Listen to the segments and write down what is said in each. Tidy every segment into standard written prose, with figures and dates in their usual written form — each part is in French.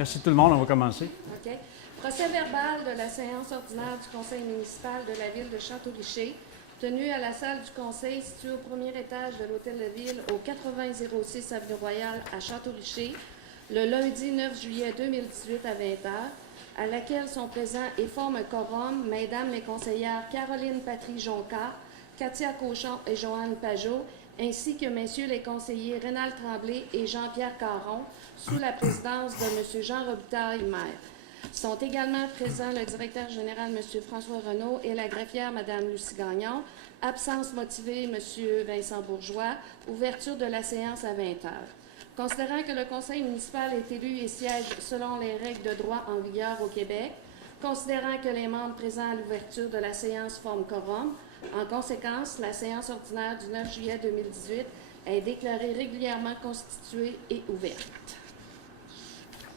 Merci tout le monde. On va commencer. OK. Procès verbal de la séance ordinaire du Conseil municipal de la ville de Château-Richer, tenue à la salle du Conseil située au premier étage de l'Hôtel de Ville au 8006 Avenue Royale à Château-Richer, le lundi 9 juillet 2018 à 20h, à laquelle sont présents et forment un quorum Mesdames les conseillères Caroline Patry-Jonca, Katia Cochon et Joanne Pajot, ainsi que Messieurs les conseillers Rénal Tremblay et Jean-Pierre Caron, sous la présidence de M. Jean Robitaille, maire. Sont également présents le directeur général, M. François Renaud, et la greffière, Mme Lucie Gagnon. Absence motivée, M. Vincent Bourgeois. Ouverture de la séance à 20h. Considérant que le conseil municipal est élu et siège selon les règles de droit en vigueur au Québec, considérant que les membres présents à l'ouverture de la séance forment quorum, en conséquence, la séance ordinaire du 9 juillet 2018 est déclarée régulièrement constituée et ouverte.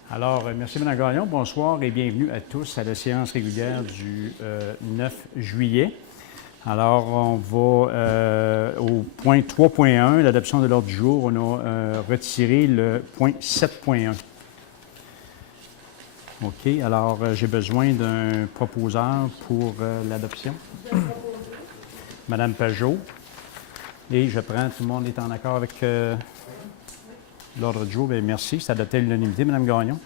Alors, merci Mme Gagnon. Bonsoir et bienvenue à tous à la séance régulière du 9 juillet. Alors, on va au point 3.1, l'adoption de l'ordre du jour. On a retiré le point 7.1. OK. Alors, j'ai besoin d'un proposeur pour l'adoption. Madame Pajot. Et je prends, tout le monde est en accord avec l'ordre du jour. Bien, merci. C'est adopté à l'unanimité, Mme Gagnon.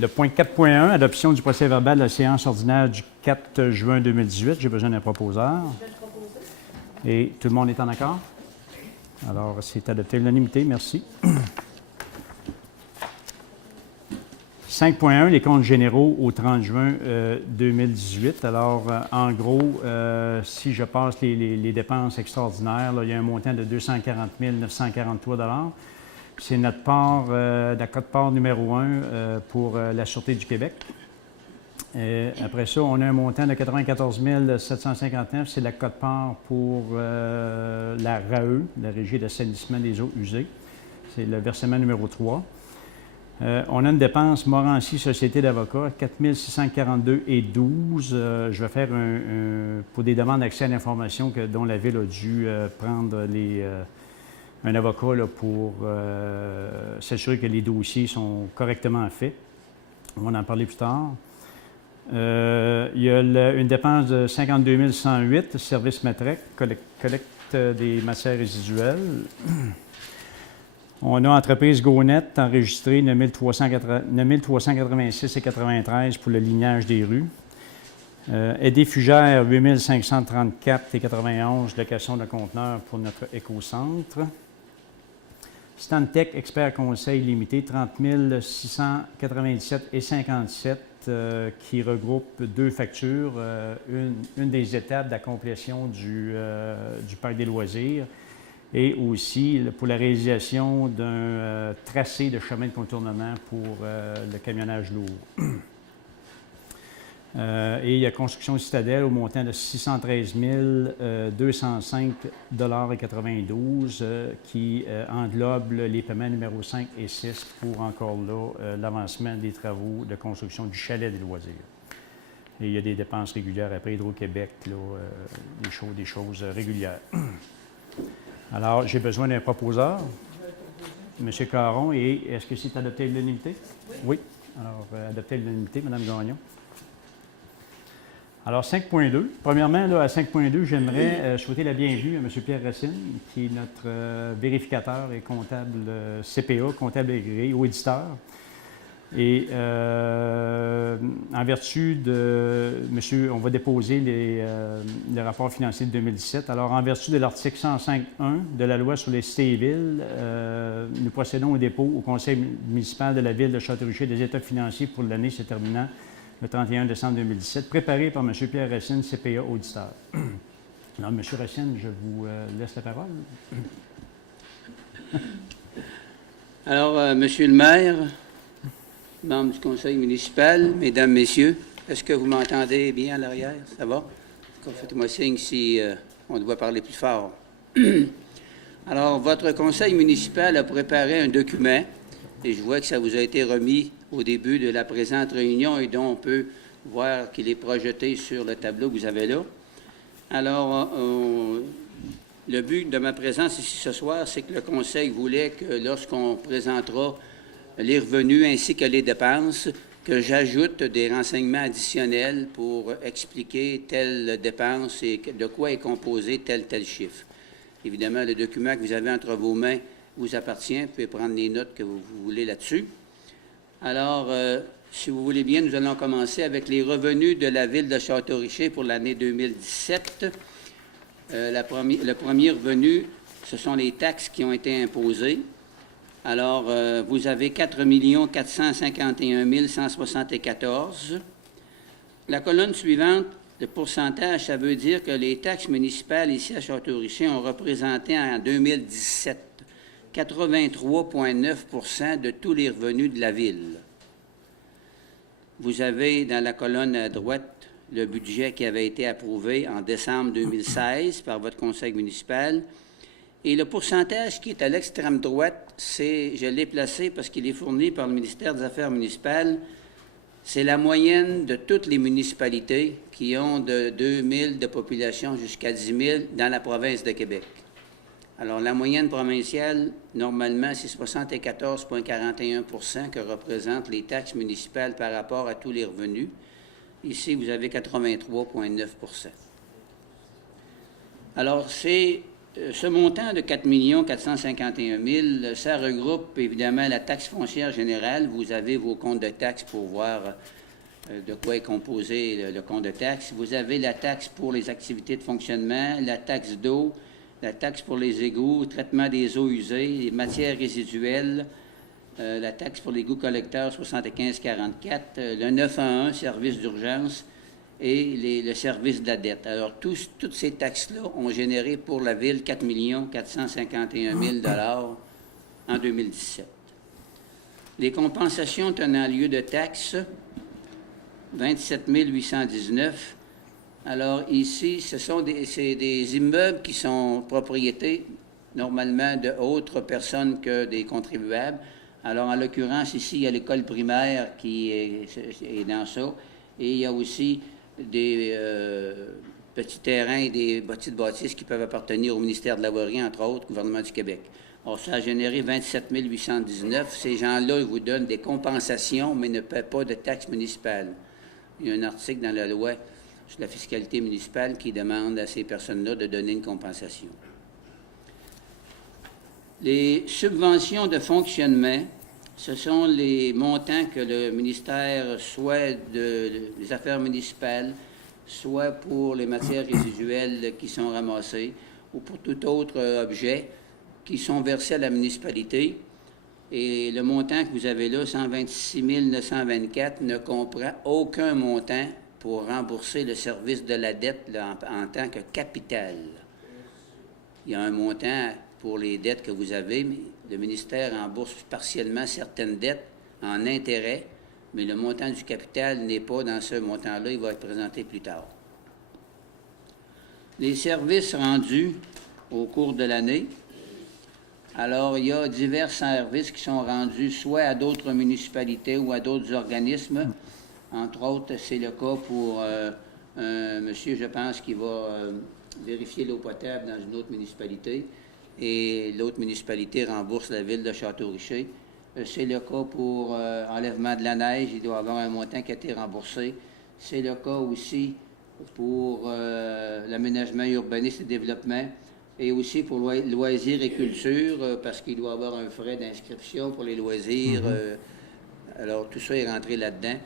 Le point 4.1, adoption du procès verbal de la séance ordinaire du 4 juin 2018. J'ai besoin d'un proposeur. Je vais le proposer. Et tout le monde est en accord? Alors, c'est adopté à l'unanimité. Merci. 5.1, les comptes généraux au 30 juin 2018. Alors, en gros, si je passe les dépenses extraordinaires, là, il y a un montant de 240 943 $. C'est notre part, la quote-part numéro 1 pour la Sûreté du Québec. Après ça, on a un montant de 94 759. C'est la quote-part pour la RAE, la Régie d'assainissement des eaux usées. C'est le versement numéro 3. On a une dépense Morancy Société d'avocats, 4 642 et 12. Je vais faire pour des demandes d'accès à l'information dont la Ville a dû prendre un avocat là, pour s'assurer que les dossiers sont correctement faits. On va en parler plus tard. Il y a une dépense de 52 108, service Matrec, collecte des matières résiduelles. On a entreprise GoNet enregistré 9 386 et 93 pour le lignage des rues. Aidé Fugère, 8 534 et 91, location de conteneurs pour notre écocentre. Stantec Expert Conseil Limité, 30 697 et 57, qui regroupe deux factures. Une des étapes de la complétion du parc des loisirs et aussi pour la réalisation d'un tracé de chemin de contournement pour le camionnage lourd. Et il y a Construction Citadelle au montant de 613 205,92 $ qui englobe les paiements numéro 5 et 6 pour encore là l'avancement des travaux de construction du chalet des loisirs. Et il y a des dépenses régulières après Hydro-Québec, des choses régulières. Alors, j'ai besoin d'un proposeur. M. Caron, et est-ce que c'est adopté à l'unanimité? Oui. Alors, adopté à l'unanimité, Mme Gagnon. Alors, 5.2. Premièrement, là, à 5.2, j'aimerais souhaiter la bienvenue à M. Pierre Racine, qui est notre vérificateur et comptable CPA, comptable agréé, auditeur. Et en vertu de... Monsieur, on va déposer le rapport financier de 2017. Alors, en vertu de l'article 105.1 de la loi sur les cités et villes, nous procédons au dépôt au Conseil municipal de la ville de Château-Richer des états financiers pour l'année se terminant le 31 décembre 2017, préparé par M. Pierre Racine, CPA auditeur. Alors, M. Racine, je vous laisse la parole. Alors, Monsieur le maire, membres du conseil municipal, mesdames, messieurs, est-ce que vous m'entendez bien à l'arrière? Ça va? Faites-moi signe si on doit parler plus fort. Alors, votre conseil municipal a préparé un document et je vois que ça vous a été remis au début de la présente réunion et dont on peut voir qu'il est projeté sur le tableau que vous avez là. Alors, le but de ma présence ici ce soir, c'est que le conseil voulait que lorsqu'on présentera les revenus ainsi que les dépenses, que j'ajoute des renseignements additionnels pour expliquer telle dépense et de quoi est composé tel chiffre. Évidemment, le document que vous avez entre vos mains vous appartient. Vous pouvez prendre les notes que vous voulez là-dessus. Alors, si vous voulez bien, nous allons commencer avec les revenus de la ville de Château-Richer pour l'année 2017. Le premier revenu, ce sont les taxes qui ont été imposées. Alors, vous avez 4 451 174. La colonne suivante, le pourcentage, ça veut dire que les taxes municipales ici à Château-Richer ont représenté en 2017 83,9 de tous les revenus de la ville. Vous avez dans la colonne à droite le budget qui avait été approuvé en décembre 2016 par votre conseil municipal. Et le pourcentage qui est à l'extrême droite, je l'ai placé parce qu'il est fourni par le ministère des Affaires municipales, c'est la moyenne de toutes les municipalités qui ont de 2 000 de population jusqu'à 10 000 dans la province de Québec. Alors, la moyenne provinciale, normalement, c'est 74,41 que représentent les taxes municipales par rapport à tous les revenus. Ici, vous avez 83,9 Alors, ce montant de 4 451 000, ça regroupe évidemment la taxe foncière générale. Vous avez vos comptes de taxes pour voir de quoi est composé le compte de taxes. Vous avez la taxe pour les activités de fonctionnement, la taxe d'eau, la taxe pour les égouts, le traitement des eaux usées, les matières résiduelles, la taxe pour les égouts collecteurs 7544, le 911, service d'urgence, et le service de la dette. Alors, toutes ces taxes-là ont généré pour la Ville 4 451 000 en 2017. Les compensations tenant lieu de taxes, 27 819. Alors, ici, c'est des immeubles qui sont propriétés, normalement, d'autres personnes que des contribuables. Alors, en l'occurrence, ici, il y a l'école primaire qui est dans ça, et il y a aussi des petits terrains et des petites bâtisses qui peuvent appartenir au ministère de la Voirie, entre autres, au gouvernement du Québec. Or, ça a généré 27 819. Ces gens-là, ils vous donnent des compensations, mais ne paient pas de taxes municipales. Il y a un article dans la loi sur la fiscalité municipale qui demande à ces personnes-là de donner une compensation. Les subventions de fonctionnement, ce sont les montants que le ministère, soit des Affaires municipales, soit pour les matières résiduelles qui sont ramassées, ou pour tout autre objet, qui sont versés à la municipalité. Et le montant que vous avez là, 126 924, ne comprend aucun montant pour rembourser le service de la dette là, en tant que capital. Il y a un montant pour les dettes que vous avez, mais le ministère rembourse partiellement certaines dettes en intérêt, mais le montant du capital n'est pas dans ce montant-là, il va être présenté plus tard. Les services rendus au cours de l'année. Alors, il y a divers services qui sont rendus soit à d'autres municipalités ou à d'autres organismes. Entre autres, c'est le cas pour un monsieur, je pense, qui va vérifier l'eau potable dans une autre municipalité. Et l'autre municipalité rembourse la ville de Château-Richer. C'est le cas pour enlèvement de la neige, il doit y avoir un montant qui a été remboursé. C'est le cas aussi pour l'aménagement urbaniste et développement, et aussi pour loisirs et culture, parce qu'il doit y avoir un frais d'inscription pour les loisirs. Alors, tout ça est rentré là-dedans.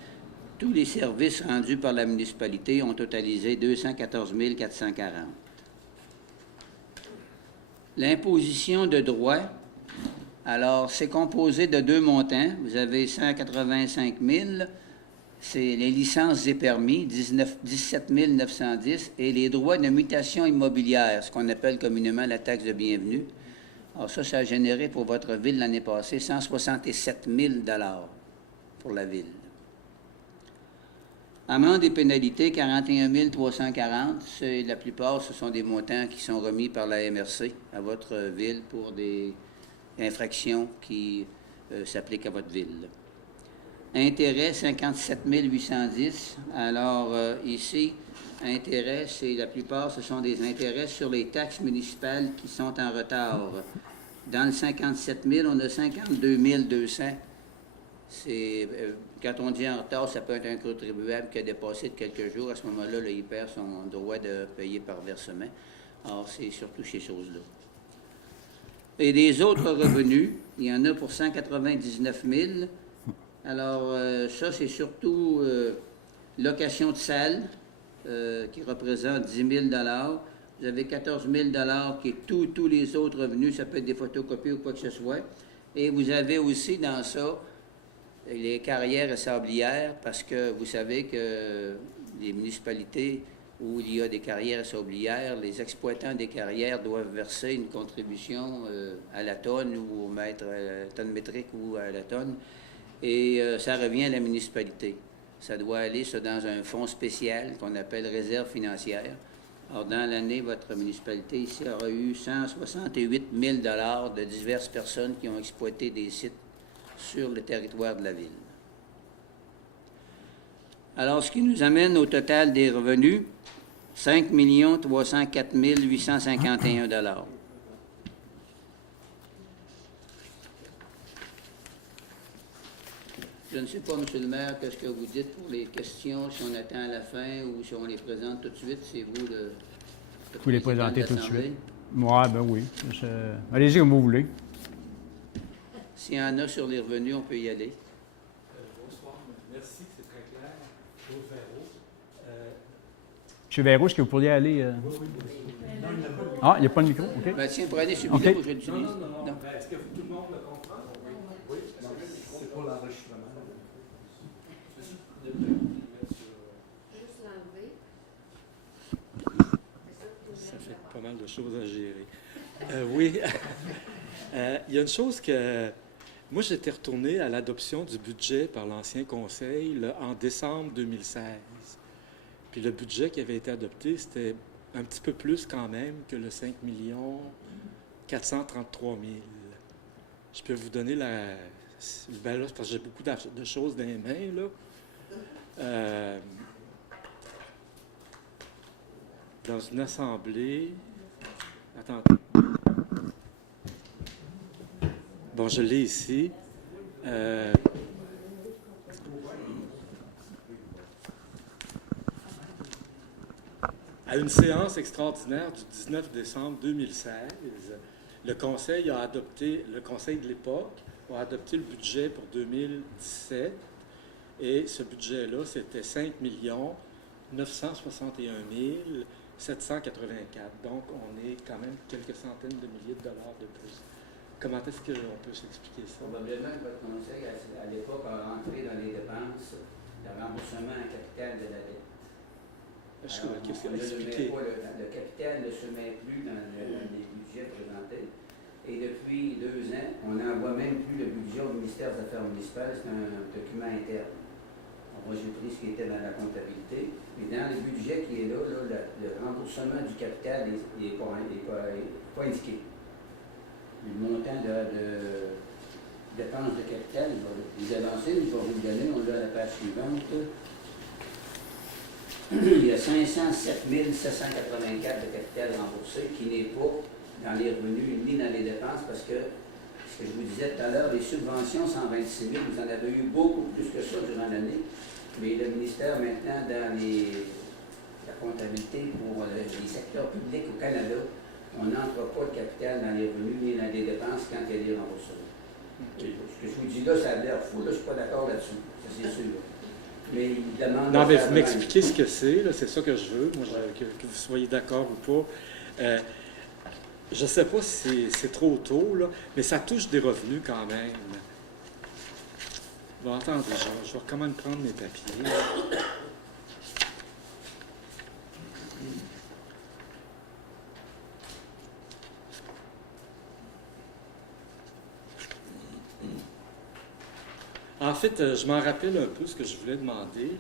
Tous les services rendus par la municipalité ont totalisé 214 440. L'imposition de droits, alors, c'est composé de deux montants. Vous avez 185 000, c'est les licences et permis, 17 910, et les droits de mutation immobilière, ce qu'on appelle communément la taxe de bienvenue. Alors ça a généré pour votre ville l'année passée 167 000 pour la ville. Amendes et pénalités, 41 340. La plupart, ce sont des montants qui sont remis par la MRC à votre ville pour des infractions qui s'appliquent à votre ville. Intérêt, 57 810. Alors, ici, intérêt, la plupart, ce sont des intérêts sur les taxes municipales qui sont en retard. Dans le 57 000, on a 52 200 Quand on dit en retard, ça peut être un contribuable qui a dépassé de quelques jours. À ce moment-là, là, il perd son droit de payer par versement. Alors, c'est surtout ces choses-là. Et les autres revenus, il y en a pour 199 000. Alors, ça, c'est surtout location de salle, qui représente 10 000 Vous avez 14 000 qui est tous les autres revenus. Ça peut être des photocopies ou quoi que ce soit. Et vous avez aussi dans ça les carrières sablières, parce que vous savez que les municipalités où il y a des carrières sablières, les exploitants des carrières doivent verser une contribution à la tonne ou au mètre, tonne métrique ou à la tonne. Et ça revient à la municipalité. Ça doit aller dans un fonds spécial qu'on appelle réserve financière. Alors, dans l'année, votre municipalité ici aura eu 168 000 de diverses personnes qui ont exploité des sites sur le territoire de la ville. Alors, ce qui nous amène au total des revenus, 5 304 851 Je ne sais pas, M. le maire, qu'est-ce que vous dites pour les questions, si on attend à la fin ou si on les présente tout de suite. C'est vous le Vous les présentez tout de l'Assemblée. suite. Oui, ben oui. Allez-y comme vous voulez. S'il y en a sur les revenus, on peut y aller. Bonsoir, merci, c'est très clair. Claude Véraud. M. Véraud, est-ce que vous pourriez aller... Ah, il n'y a pas de micro? OK. Ben, tiens, prenez celui-là, OK. moi je l'utilise. Non. Non. Ben, est-ce que tout le monde le comprend? Oui. C'est pour l'enregistrement. Juste l'enlever. Ça fait pas mal de choses à gérer. Oui. Il y a une chose que... Moi, j'étais retourné à l'adoption du budget par l'ancien conseil en décembre 2016. Puis le budget qui avait été adopté, c'était un petit peu plus quand même que le 5 433 000. Je peux vous donner la... Ben là, parce que j'ai beaucoup de choses dans les mains, là. Dans une assemblée... Attends. Bon, je l'ai ici. À une séance extraordinaire du 19 décembre 2016, le conseil de l'époque a adopté le budget pour 2017 et ce budget-là, c'était 5 961 784. Donc, on est quand même quelques centaines de milliers de dollars de plus. Comment est-ce qu'on peut s'expliquer ça? Probablement que votre conseil, à l'époque, a rentré dans les dépenses le remboursement en capital de la dette. Qu'est-ce que vous Le expliquez? capital ne se met plus dans les budgets présentés. Et depuis 2 ans, on n'envoie même plus le budget au ministère des Affaires municipales. C'est un document interne. Moi, j'ai pris ce qui était dans la comptabilité. Et dans le budget qui est là, le remboursement du capital n'est pas indiqué. Le montant de dépenses de capital, je vais vous avancer, je vais vous le donner, on l'a à la page suivante. Il y a 507 784 de capital remboursé qui n'est pas dans les revenus ni dans les dépenses parce que, ce que je vous disais tout à l'heure, les subventions 126 000, vous en avez eu beaucoup plus que ça durant l'année, mais le ministère maintenant, dans la comptabilité pour les secteurs publics au Canada, on n'entre pas de capital dans les revenus ni dans les dépenses quand il y a des remboursements. Ce que je vous dis là, ça a l'air fou, là, je ne suis pas d'accord là-dessus, ça c'est sûr. Mais il demande... Non, mais vous m'expliquez ce que c'est, là, c'est ça que je veux, moi, que vous soyez d'accord ou pas. Je ne sais pas si c'est trop tôt, là, mais ça touche des revenus quand même. Bon, attendez, je vais quand même prendre mes papiers. En fait, je m'en rappelle un peu ce que je voulais demander.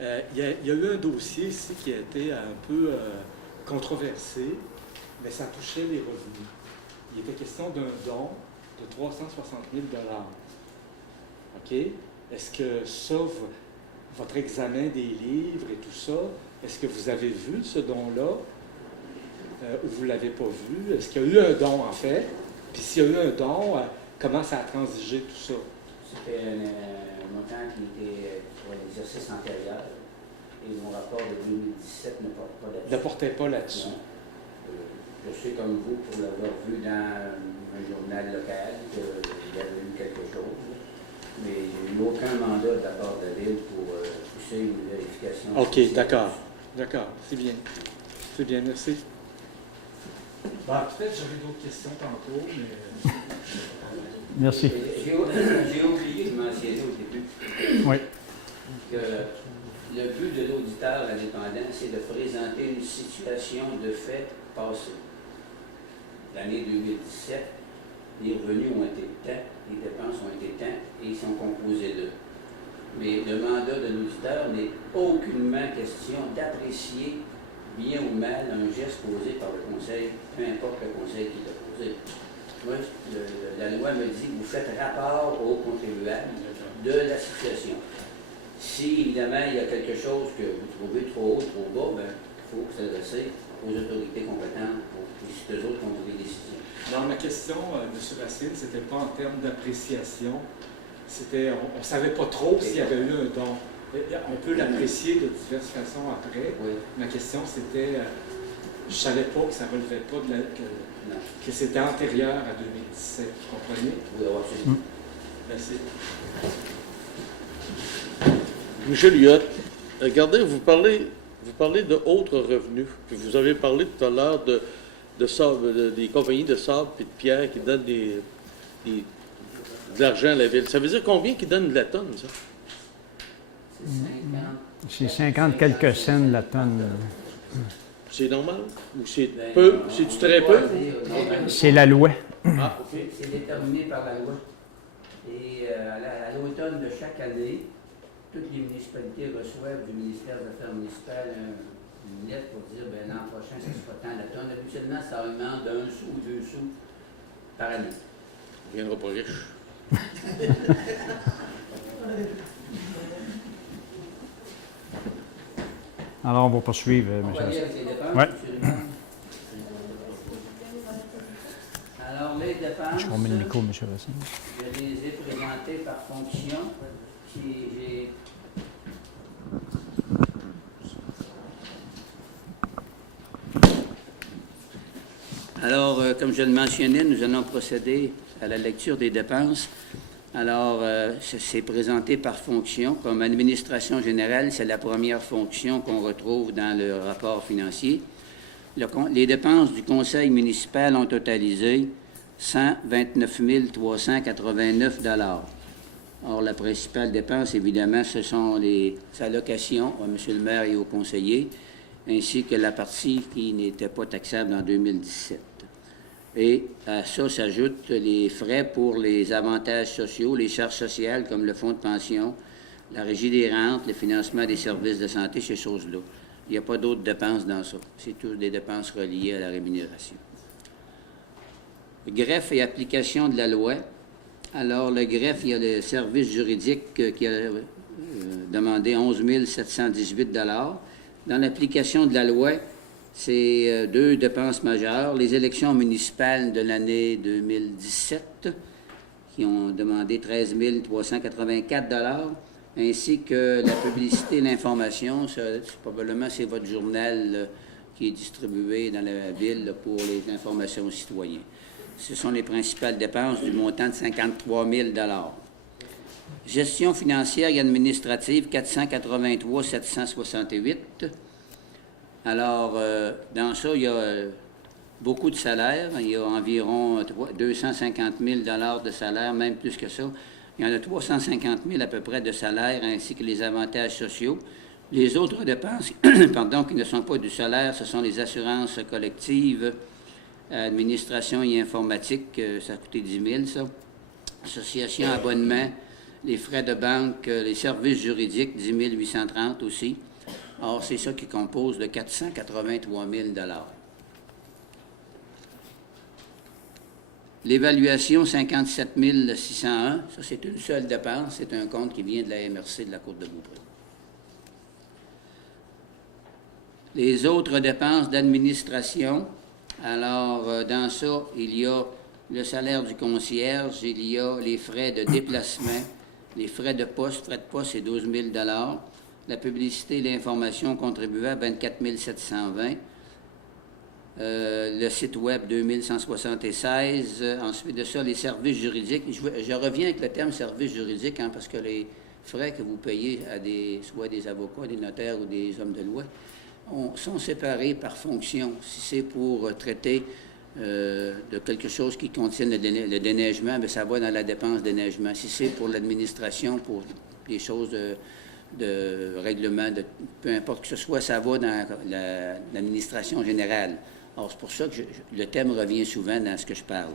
Il y a eu un dossier ici qui a été un peu controversé, mais ça touchait les revenus. Il était question d'un don de 360 000 OK? Est-ce que ça, votre examen des livres et tout ça, est-ce que vous avez vu ce don-là ou vous ne l'avez pas vu? Est-ce qu'il y a eu un don, en fait? Puis s'il y a eu un don, comment ça a transigé tout ça? C'était un montant qui était pour l'exercice antérieur. Et mon rapport de 2017 ne porte pas là-dessus. Ne portait pas là-dessus. Je sais comme vous, pour l'avoir vu dans un journal local, qu'il y avait eu quelque chose. Mais il n'y a eu aucun mandat de la part de la Ville pour pousser une vérification. OK, spéciale. d'accord. D'accord, c'est bien. C'est bien, merci. Bon, peut-être j'aurai d'autres questions tantôt, mais... Merci. J'ai oublié de mentionner au début Oui. que le but de l'auditeur indépendant, c'est de présenter une situation de fait passée. L'année 2017, les revenus ont été tels, les dépenses ont été telles et ils sont composés d'eux. Mais le mandat de l'auditeur n'est aucunement question d'apprécier bien ou mal un geste posé par le Conseil, peu importe le Conseil qui l'a posé. Moi, la loi me dit que vous faites rapport aux contribuables de la situation. Si, évidemment, il y a quelque chose que vous trouvez trop haut, trop bas, ben, il faut s'adresser aux autorités compétentes pour que c'est eux autres qui ont pris des décisions. Non, ma question, M. Racine, c'était pas en termes d'appréciation. C'était, on ne savait pas trop s'il y avait eu un don. On peut l'apprécier de diverses façons après. Oui. Ma question, c'était, je ne savais pas que ça ne relevait pas de que c'était antérieur à 2017. Vous comprenez? Oui, absolument. Merci. Michel Huot, regardez, vous parlez de autres revenus. Puis vous avez parlé tout à l'heure de sable, des compagnies de sable et de pierre qui donnent de l'argent à la ville. Ça veut dire combien qui donnent de la tonne, ça? C'est 50 quelques cents la tonne. C'est normal? Ou c'est peu? C'est-tu très peu? C'est la loi. Ah, OK. C'est déterminé par la loi. Et à l'automne de chaque année, toutes les municipalités reçoivent du ministère des Affaires municipales une lettre pour dire ben, l'an prochain, ça sera tant de tonnes. Habituellement, ça augmente d'1 sou ou 2 sous par année. On ne viendra pas riche. Alors, on va poursuivre, On M. va aller Racine. avec les dépenses, Ouais. M. Lemay. Alors, les dépenses, Je remets le micro, M. Racine. je les ai présentées par fonction. Puis j'ai Alors, comme je le mentionnais, nous allons procéder à la lecture des dépenses. Alors, c'est présenté par fonction. Comme administration générale, c'est la première fonction qu'on retrouve dans le rapport financier. Les dépenses du conseil municipal ont totalisé 129 389 $. Or, la principale dépense, évidemment, ce sont les allocations à M. le maire et aux conseillers, ainsi que la partie qui n'était pas taxable en 2017. Et à ça s'ajoutent les frais pour les avantages sociaux, les charges sociales comme le fonds de pension, la régie des rentes, le financement des services de santé, ces choses-là. Il n'y a pas d'autres dépenses dans ça. C'est toutes des dépenses reliées à la rémunération. Greffe et application de la loi. Alors, le greffe, il y a le service juridique qui a demandé 11 718 $. Dans l'application de la loi, c'est deux dépenses majeures. Les élections municipales de l'année 2017, qui ont demandé 13 384 $, ainsi que la publicité et l'information. Probablement, c'est votre journal qui est distribué dans la ville pour les informations aux citoyens. Ce sont les principales dépenses du montant de 53 000 $. Gestion financière et administrative, 483 768. Alors, dans ça, il y a beaucoup de salaires. Il y a environ 250 000 $ de salaire, même plus que ça. Il y en a 350 000 à peu près de salaire, ainsi que les avantages sociaux. Les autres dépenses, pardon, qui ne sont pas du salaire, ce sont les assurances collectives, administration et informatique, ça a coûté 10 000, ça. Association, abonnement, les frais de banque, les services juridiques, 10 830 aussi. Or, c'est ça qui compose de 483 000 $. L'évaluation, 57 601. Ça, c'est une seule dépense. C'est un compte qui vient de la MRC de la Côte-de-Beaupré. Les autres dépenses d'administration. Alors, dans ça, il y a le salaire du concierge, il y a les frais de déplacement, Les frais de poste, c'est 12 000 La publicité et l'information contribuables, 24 720 le site web, 2176 Ensuite de ça, les services juridiques. Je reviens avec le terme service juridique, hein, parce que les frais que vous payez à soit des avocats, des notaires ou des hommes de loi sont séparés par fonction. Si c'est pour traiter de quelque chose qui contient le déneigement, bien, ça va dans la dépense déneigement. Si c'est pour l'administration, pour des choses de règlement, peu importe que ce soit, ça va dans l'administration générale. Alors, c'est pour ça que le thème revient souvent dans ce que je parle.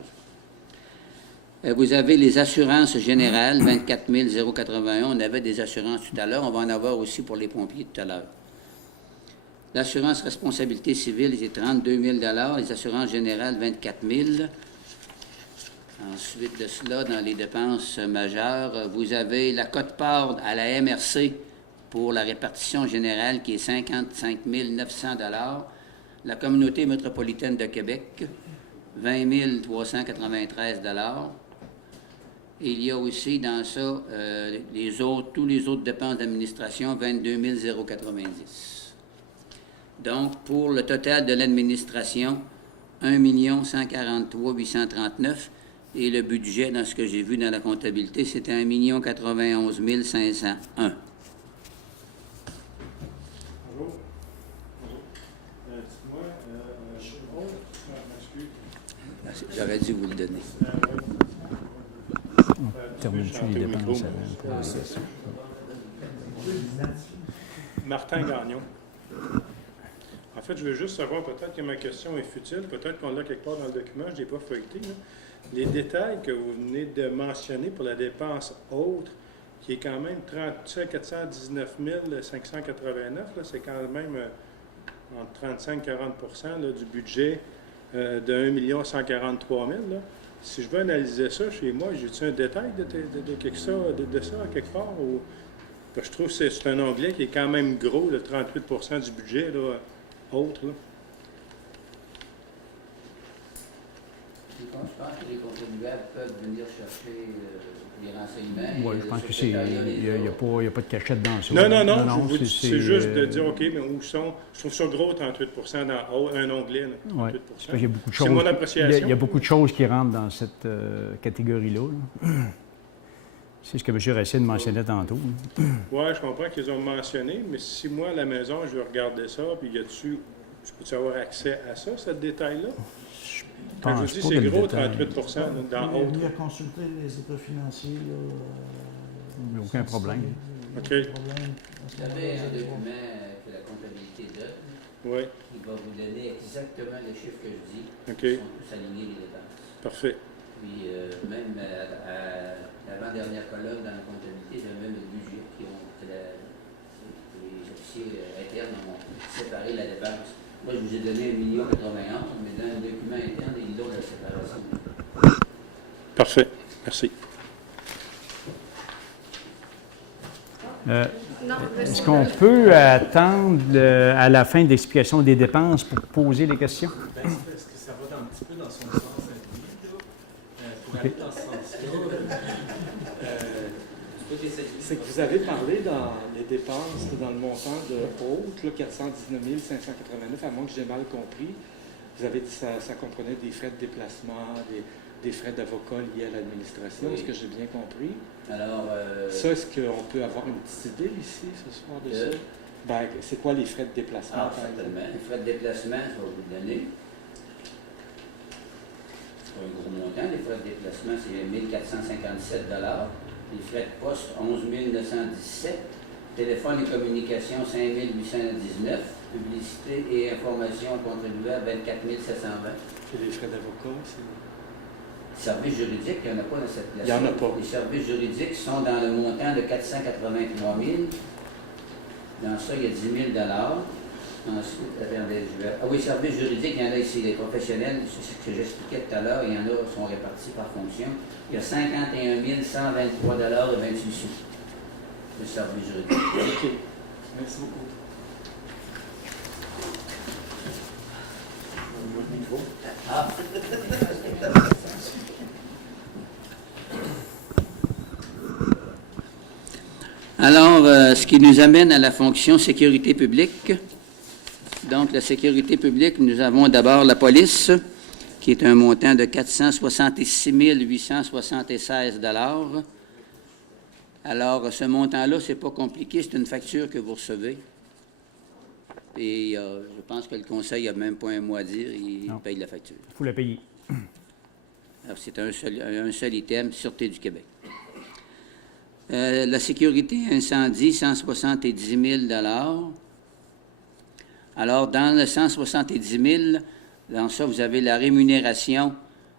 Vous avez les assurances générales, 24 081. On avait des assurances tout à l'heure. On va en avoir aussi pour les pompiers tout à l'heure. L'assurance responsabilité civile, c'est 32 000 Les assurances générales, 24 000 Ensuite de cela, dans les dépenses majeures, vous avez la quote-part à la MRC pour la répartition générale qui est 55 900 La communauté métropolitaine de Québec, 20 393 Et il y a aussi dans ça tous les autres dépenses d'administration, 22 090 Donc, pour le total de l'administration, 1 143 839 Et le budget, dans ce que j'ai vu dans la comptabilité, c'était 1 91 501 Bonjour. Dites-moi, excuse. J'aurais dû vous le donner. Termine-tu les dépenses avant? Martin Gagnon. En fait, je veux juste savoir, peut-être que ma question est futile, peut-être qu'on l'a quelque part dans le document, je ne l'ai pas feuilleté. Là. Les détails que vous venez de mentionner pour la dépense autre, qui est quand même 419 589, c'est quand même entre 35 et 40 du budget de 1 143 000. Là. Si je veux analyser ça chez moi, j'ai-tu un détail de ça à quelque part? Ou... Je trouve que c'est un onglet qui est quand même gros, le 38 du budget là, autre. Là. Je pense que les contribuables peuvent venir chercher les renseignements. Oui, je pense que c'est. Il n'y a pas de cachette dans ça. Non, c'est juste de dire, OK, mais où sont. Je trouve ça gros, 38 dans un onglet. Là, 38 il y a beaucoup de choses. C'est mon appréciation. Il y a beaucoup de choses qui rentrent dans cette catégorie-là. Là. C'est ce que M. Racine mentionnait tantôt. Oui, je comprends qu'ils ont mentionné, mais si moi, à la maison, je vais regarder ça, puis je peux-tu avoir accès à ça, ce détail-là? Quand je vous dis, c'est gros, 38 dans autre. Il a consulté les états financiers. Il n'y a aucun problème. OK. Vous avez un document que la comptabilité donne qui va vous donner exactement les chiffres que je dis. OK. Qui sont tous alignés les dépenses. Parfait. Puis même à l'avant-dernière colonne dans la comptabilité, j'ai même le budget que les officiers internes ont séparé la dépense. Moi, je vous ai donné 1 91 mais dans le document interne, il y a la séparation. Parfait. Merci. Est-ce qu'on peut attendre à la fin de l'explication des dépenses pour poser les questions? Est-ce que ça va un petit peu dans son sens à lui, là? Pour aller dans ce sens-là, c'est que vous avez parlé dans les dépenses, dans le montant de haute, là, 419 589, à moins que j'ai mal compris. Vous avez dit que ça comprenait des frais de déplacement, des frais d'avocat liés à l'administration. Est-ce que j'ai bien compris? Alors, ça, est-ce qu'on peut avoir une petite idée ici, ce soir, de ça? Ben, c'est quoi les frais de déplacement? certainement. Les frais de déplacement, je vais vous le donner. C'est un gros montant. Les frais de déplacement, c'est 1 457 Les frais de poste, 11 917 Téléphone et communication, 5 819 Publicité et information contribuable, 24 720 Et les frais d'avocat, c'est... Services juridiques, il n'y en a pas dans cette place. Il n'y en a pas. Les services juridiques sont dans le montant de 483 000 Dans ça, il y a 10 000 Ensuite, attendez, oui, services juridiques, il y en a ici. Les professionnels, c'est ce que j'expliquais tout à l'heure, il y en a sont répartis par fonction. Il y a 51 123 et 28 sous de services juridiques. OK. Merci beaucoup. Le micro. Ah. Alors, ce qui nous amène à la fonction sécurité publique. Donc, la sécurité publique, nous avons d'abord la police, qui est un montant de 466 876 $. Alors, ce montant-là, c'est pas compliqué, c'est une facture que vous recevez. Et je pense que le conseil n'a même pas un mot à dire, il Non. paye la facture. Il faut la payer. Alors, c'est un seul item, Sûreté du Québec. La sécurité incendie, 170 000 $. Alors, dans le 170 000, dans ça, vous avez la rémunération,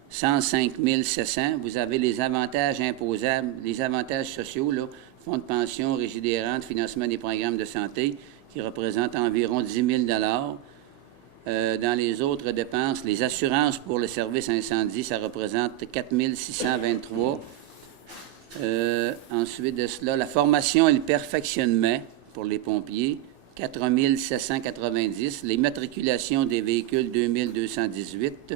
105 700. Vous avez les avantages imposables, les avantages sociaux, là, fonds de pension, régie des rentes, financement des programmes de santé, qui représentent environ 10 000 $. Dans les autres dépenses, les assurances pour le service incendie, ça représente 4 623. Ensuite de cela, la formation et le perfectionnement pour les pompiers, 4 790. Les matriculations des véhicules, 2 218.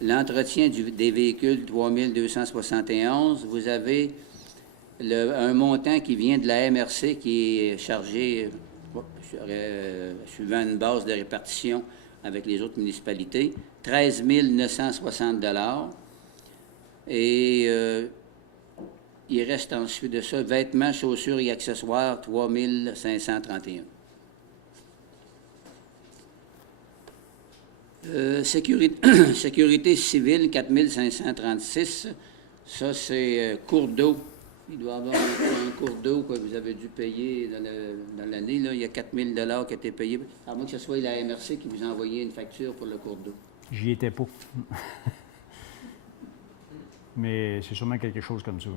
L'entretien des véhicules, 3 271. Vous avez un montant qui vient de la MRC qui est chargé suivant une base de répartition avec les autres municipalités, 13 960 $. Et il reste ensuite de ça, vêtements, chaussures et accessoires, 3 531. Sécurité civile, 4 536. Ça, c'est cours d'eau. Il doit y avoir un cours d'eau que vous avez dû payer dans l'année. Là. Il y a 4 000 $ qui a été payé. À moins que ce soit la MRC qui vous a envoyé une facture pour le cours d'eau. J'y étais pas. Mais c'est sûrement quelque chose comme ça.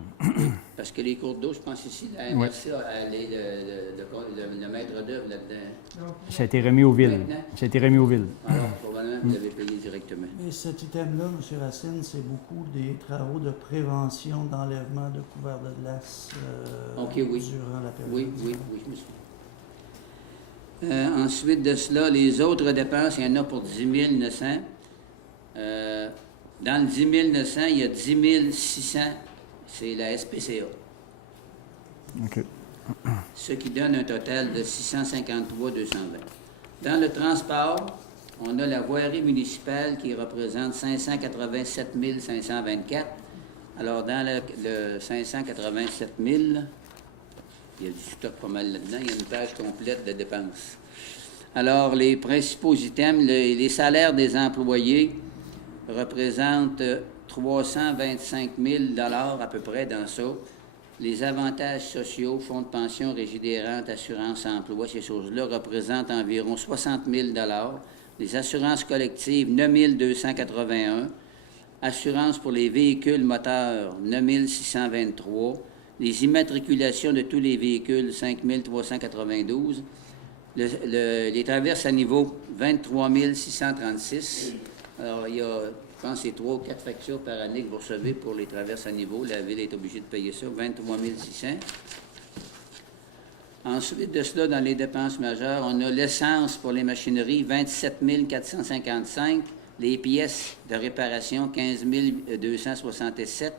Parce que les cours d'eau, je pense ici, la MRC a le maître d'œuvre là-dedans. Ça a été remis aux villes. Maintenant? Ça a été remis aux villes. Alors, probablement, vous l'avez payé directement. Et cet item-là, M. Racine, c'est beaucoup des travaux de prévention d'enlèvement de couverts de glace OK, oui. durant la période. Oui, je me souviens. Ensuite de cela, les autres dépenses, il y en a pour 10 900. Dans le 10 900, il y a 10 600, c'est la SPCA. OK. Ce qui donne un total de 653 220. Dans le transport, on a la voirie municipale qui représente 587 524. Alors, dans le 587 000, il y a du stock pas mal là-dedans. Il y a une page complète de dépenses. Alors, les principaux items, les salaires des employés représentent 325 000 $ à peu près dans ça. Les avantages sociaux, fonds de pension, régie des rentes, assurance emploi, ces choses-là représentent environ 60 000 $. Les assurances collectives, 9 281. Assurance pour les véhicules moteurs, 9 623. Les immatriculations de tous les véhicules, 5 392. Les traverses à niveau, 23 636. Alors, il y a, je pense, c'est 3 ou 4 factures par année que vous recevez pour les traverses à niveau. La Ville est obligée de payer ça, 23 600. Ensuite de cela, dans les dépenses majeures, on a l'essence pour les machineries, 27 455. Les pièces de réparation, 15 267.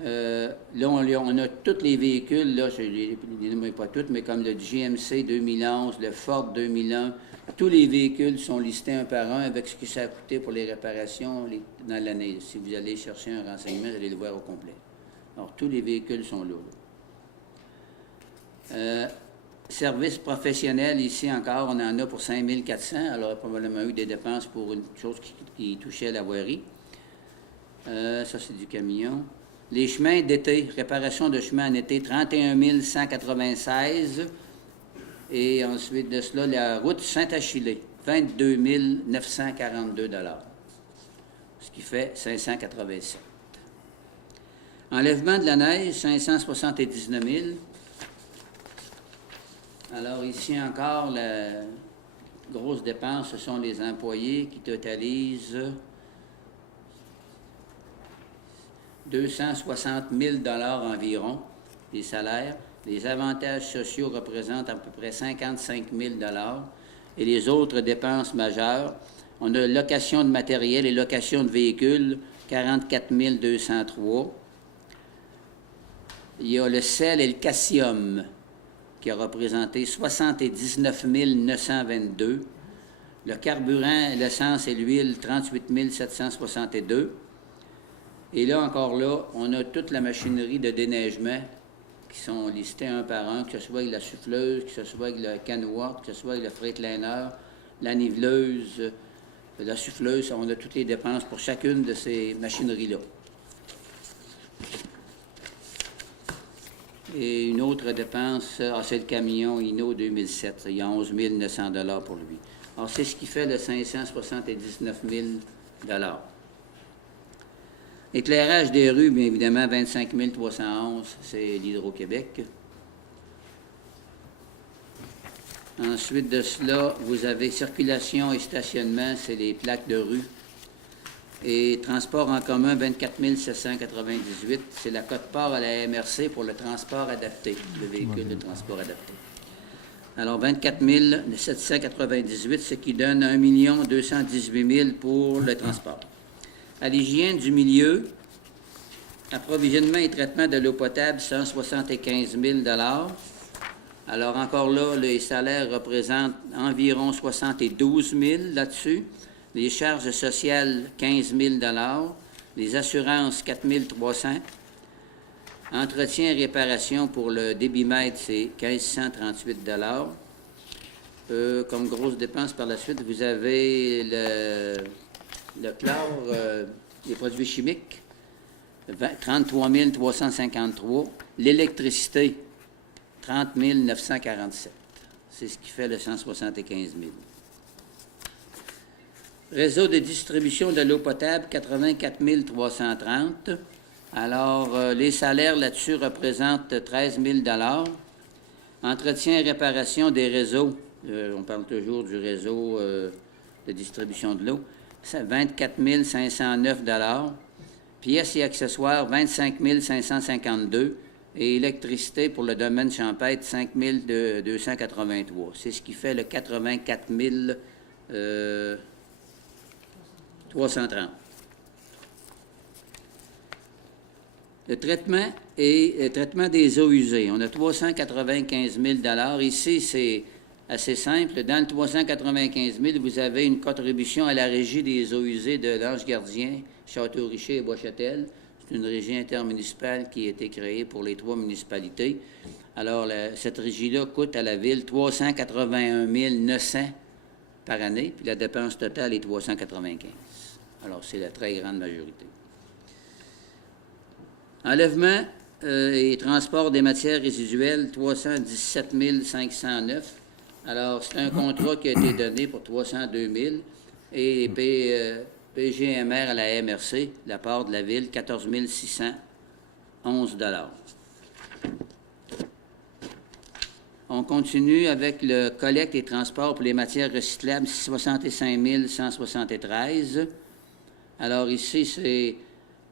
Là, on a tous les véhicules, là, je ne les nomme pas tous, mais comme le GMC 2011, le Ford 2001, tous les véhicules sont listés un par un avec ce que ça a coûté pour les réparations dans l'année. Si vous allez chercher un renseignement, vous allez le voir au complet. Alors, tous les véhicules sont là. Services professionnels, ici encore, on en a pour 5 400. Alors, il y a probablement eu des dépenses pour une chose qui touchait la voirie. Ça, c'est du camion. Les chemins d'été, réparation de chemins en été, 31 196. Et ensuite de cela, la route Saint-Achillé, 22 942 $. Ce qui fait 587. Enlèvement de la neige, 579 000. Alors ici encore, la grosse dépense, ce sont les employés qui totalisent 260 000 $ environ, les salaires. Les avantages sociaux représentent à peu près 55 000 $. Et les autres dépenses majeures, on a location de matériel et location de véhicules, 44 203. il y a le sel et le calcium qui a représenté 79 922. Le carburant, l'essence et l'huile, 38 762. Et là, encore là, on a toute la machinerie de déneigement qui sont listés un par un, que ce soit avec la souffleuse, que ce soit avec le canoë, que ce soit avec le freightliner, la niveleuse, la souffleuse. On a toutes les dépenses pour chacune de ces machineries-là. Et une autre dépense, c'est le camion Inno 2007. Il y a 11 900 $ pour lui. Alors, c'est ce qui fait le 579 000 $. Éclairage des rues, bien évidemment, 25 311, c'est l'Hydro-Québec. Ensuite de cela, vous avez circulation et stationnement, c'est les plaques de rue. Et transport en commun, 24 798, c'est la cote-part à la MRC pour le transport adapté, le véhicule de transport adapté. Alors, 24 798, ce qui donne 1 218 000 pour le transport. À l'hygiène du milieu, approvisionnement et traitement de l'eau potable, 175 000 $. Alors, encore là, les salaires représentent environ 72 000 là-dessus. Les charges sociales, 15 000 $. Les assurances, 4 300 $. Entretien et réparation pour le débitmètre, c'est 1 538 $. Comme grosse dépense par la suite, vous avez le chlore, les produits chimiques, 33 353. L'électricité, 30 947. C'est ce qui fait le 175 000. Réseau de distribution de l'eau potable, 84 330. Alors, les salaires là-dessus représentent 13 000 $. Entretien et réparation des réseaux, on parle toujours du réseau de distribution de l'eau, c'est 24 509 $. Pièces et accessoires, 25 552. Et électricité pour le domaine champêtre, 5 283. C'est ce qui fait le 84 330. Le traitement des eaux usées. On a 395 000 $. Ici, c'est assez simple. Dans le 395 000, vous avez une contribution à la régie des eaux usées de l'Ange-Gardien, Château-Richer et Bois-Châtel. C'est une régie intermunicipale qui a été créée pour les 3 municipalités. Alors, cette régie-là coûte à la Ville 381 900 par année, puis la dépense totale est 395. Alors, c'est la très grande majorité. Enlèvement et transport des matières résiduelles, 317 509. Alors, c'est un contrat qui a été donné pour 302 000 et PGMR à la MRC, la part de la Ville, 14 611 $. On continue avec le collecte et transport pour les matières recyclables, 65 173. Alors ici, c'est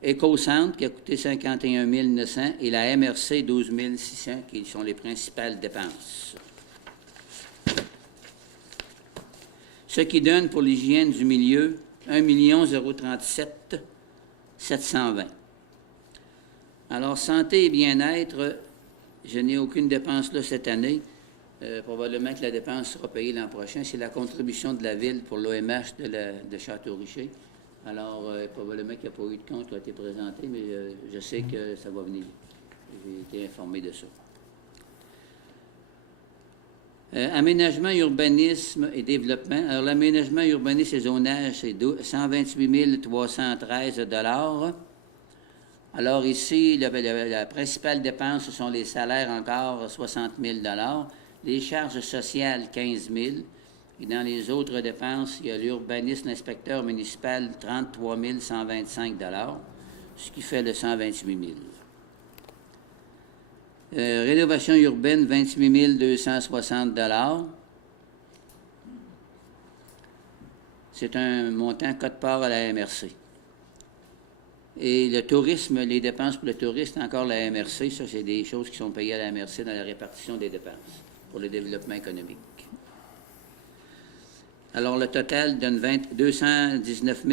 EcoCentre qui a coûté 51 900 et la MRC, 12 600, qui sont les principales dépenses. Ce qui donne pour l'hygiène du milieu 1 037 720. Alors, santé et bien-être, je n'ai aucune dépense là cette année. Probablement que la dépense sera payée l'an prochain. C'est la contribution de la Ville pour l'OMH de Château-Richer. Alors, probablement qu'il n'y a pas eu de compte qui a été présenté, mais je sais que ça va venir. J'ai été informé de ça. Aménagement, urbanisme et développement. Alors, l'aménagement, urbanisme et zonage, c'est 128 313 $. Alors, ici, la principale dépense, ce sont les salaires encore, 60 000 $. Les charges sociales, 15 000 $. Et dans les autres dépenses, il y a l'urbanisme, l'inspecteur municipal, 33 125 $, ce qui fait le 128 000 $. Rénovation urbaine, 28 260 $. C'est un montant cote-part à la MRC. Et le tourisme, les dépenses pour le tourisme, encore la MRC, ça, c'est des choses qui sont payées à la MRC dans la répartition des dépenses pour le développement économique. Alors, le total donne 219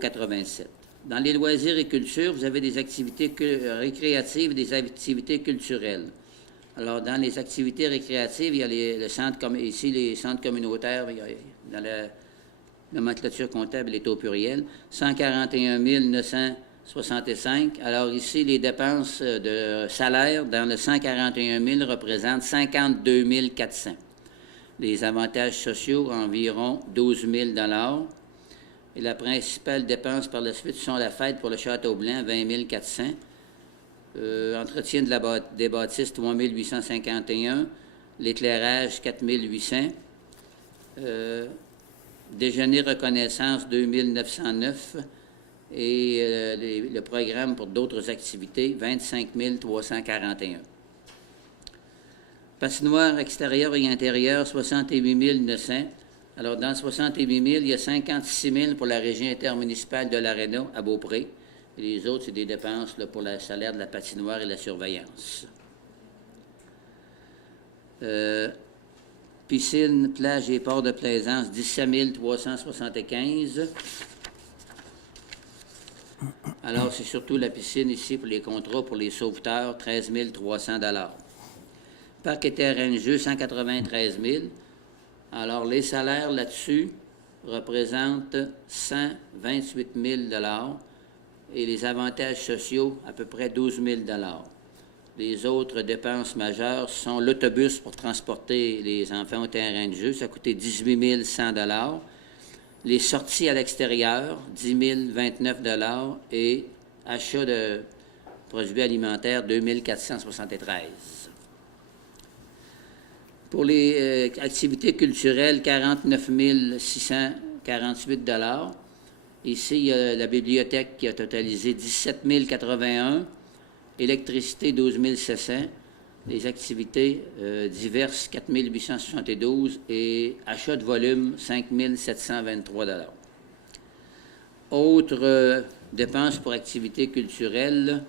087. Dans les loisirs et culture, vous avez des activités récréatives et des activités culturelles. Alors, dans les activités récréatives, il y a le centre, ici, les centres communautaires, dans la nomenclature comptable, elle est au pluriel, 141 965. Alors, ici, les dépenses de salaire dans le 141 000 représentent 52 400. Les avantages sociaux, environ 12 000 Et la principale dépense par la suite sont la fête pour le Château-Blanc, 20 400. Entretien des bâtisses, 3 851. L'éclairage, 4 800. Déjeuner reconnaissance, 2 909. Et le programme pour d'autres activités, 25 341. Patinoire extérieure et intérieure, 68 900. Alors, dans 68 000, il y a 56 000 pour la régie intermunicipale de l'Aréna à Beaupré. Et les autres, c'est des dépenses là, pour le salaire de la patinoire et la surveillance. Piscine, plage et port de plaisance, 17 375. Alors, c'est surtout la piscine ici pour les contrats pour les sauveteurs, 13 300 Parc et terrain de jeu, 193 000. Alors, les salaires là-dessus représentent 128 000 et les avantages sociaux, à peu près 12 000 Les autres dépenses majeures sont l'autobus pour transporter les enfants au terrain de jeu, ça a coûté 18 100 Les sorties à l'extérieur, 10 029 et achat de produits alimentaires, 2 473 Pour les activités culturelles, 49 648 Ici, il y a la bibliothèque qui a totalisé 17 081 électricité, 12 700 les activités diverses, 4 872 et achat de volume, 5 723 Autres dépenses pour activités culturelles,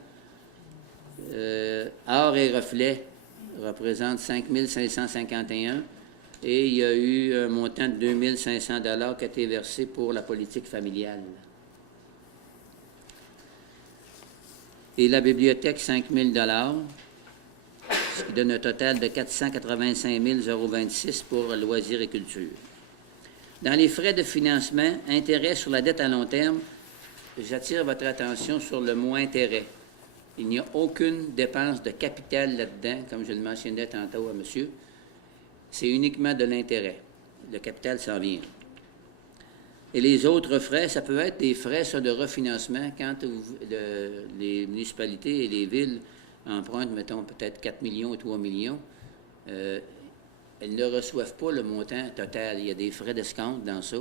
art et reflets représente 5 551 et il y a eu un montant de 2 500 qui a été versé pour la politique familiale. Et la bibliothèque, 5 000 ce qui donne un total de 485 026 pour loisirs et culture. Dans les frais de financement, intérêt sur la dette à long terme, j'attire votre attention sur le mot intérêt. Il n'y a aucune dépense de capital là-dedans, comme je le mentionnais tantôt à monsieur. C'est uniquement de l'intérêt. Le capital s'en vient. Et les autres frais, ça peut être des frais de refinancement quand les municipalités et les villes empruntent, mettons, peut-être 4 millions ou 3 millions. Elles ne reçoivent pas le montant total. Il y a des frais d'escompte dans ça.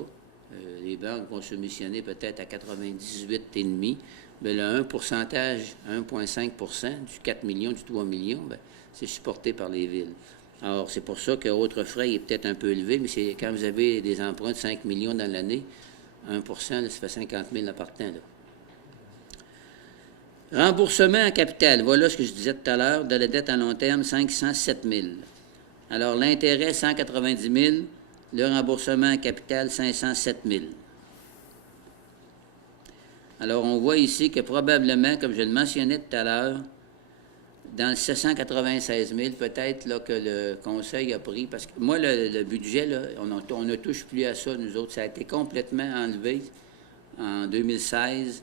Les banques vont soumissionner peut-être à 98,5. Bien, là, un pourcentage, 1,5 du 4 millions, du 3 millions, bien, c'est supporté par les villes. Alors, c'est pour ça qu'autre frais est peut-être un peu élevé, mais c'est quand vous avez des emprunts de 5 millions dans l'année, 1 là, ça fait 50 000 par temps. Remboursement en capital, voilà ce que je disais tout à l'heure, de la dette à long terme, 507 000. Alors, l'intérêt, 190 000, le remboursement en capital, 507 000. Alors, on voit ici que probablement, comme je le mentionnais tout à l'heure, dans le 796 000, peut-être là, que le Conseil a pris, parce que moi, le budget, là, on ne touche plus à ça, nous autres. Ça a été complètement enlevé en 2016.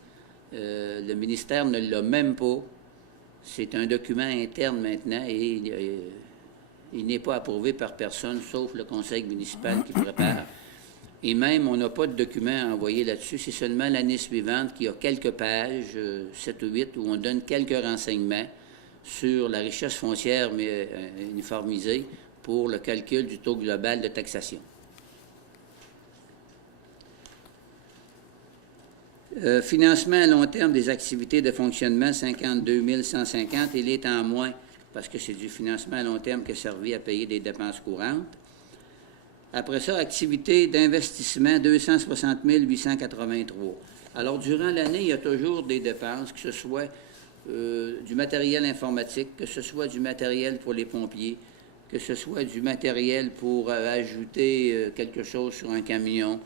Le ministère ne l'a même pas. C'est un document interne maintenant et il n'est pas approuvé par personne, sauf le Conseil municipal qui prépare. Et même, on n'a pas de document à envoyer là-dessus. C'est seulement l'année suivante qu'il y a quelques pages, 7 ou 8, où on donne quelques renseignements sur la richesse foncière mais uniformisée pour le calcul du taux global de taxation. Financement à long terme des activités de fonctionnement, 52 150. Il est en moins parce que c'est du financement à long terme qui a servi à payer des dépenses courantes. Après ça, activités d'investissement, 260 883. Alors, durant l'année, il y a toujours des dépenses, que ce soit du matériel informatique, que ce soit du matériel pour les pompiers, que ce soit du matériel pour ajouter quelque chose sur un camion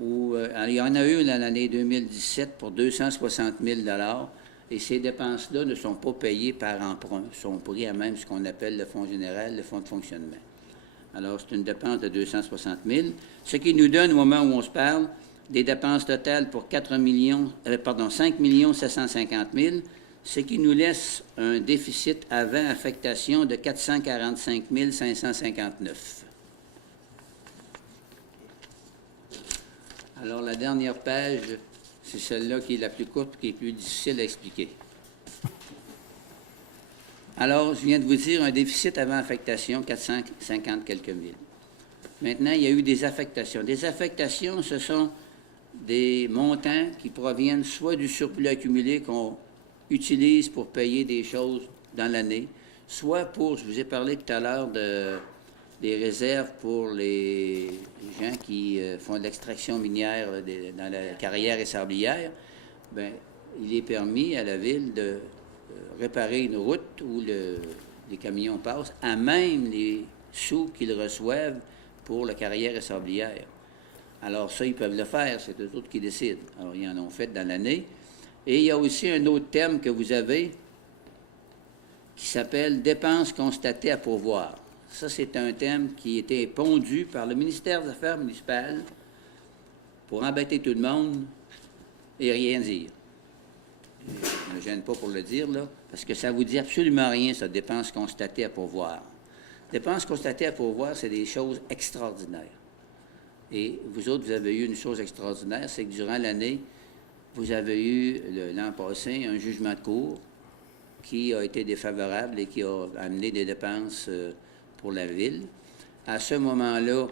il y en a eu dans l'année 2017 pour 260 000 et ces dépenses-là ne sont pas payées par emprunt, sont pris à même ce qu'on appelle le fonds général, le fonds de fonctionnement. Alors, c'est une dépense de 260 000, ce qui nous donne, au moment où on se parle, des dépenses totales pour 5 750 000, ce qui nous laisse un déficit avant affectation de 445 559. Alors, la dernière page, c'est celle-là qui est la plus courte, qui est plus difficile à expliquer. Alors, je viens de vous dire un déficit avant affectation, 450 quelques mille. Maintenant, il y a eu des affectations. Des affectations, ce sont des montants qui proviennent soit du surplus accumulé qu'on utilise pour payer des choses dans l'année, soit pour, je vous ai parlé tout à l'heure des réserves pour les gens qui font de l'extraction minière dans la carrière et sablière. Bien, il est permis à la ville de réparer une route où les camions passent, à même les sous qu'ils reçoivent pour la carrière et sablière. Alors ça, ils peuvent le faire, c'est eux autres qui décident. Alors, ils en ont fait dans l'année. Et il y a aussi un autre thème que vous avez qui s'appelle « Dépenses constatées à pourvoir ». Ça, c'est un thème qui était pondu par le ministère des Affaires municipales pour embêter tout le monde et rien dire. Je ne me gêne pas pour le dire, là, parce que ça vous dit absolument rien, ça, dépenses constatées à pourvoir. Dépenses constatées à pourvoir, c'est des choses extraordinaires. Et vous autres, vous avez eu une chose extraordinaire, c'est que durant l'année, vous avez eu, l'an passé, un jugement de cour qui a été défavorable et qui a amené des dépenses pour la ville. À ce moment-là,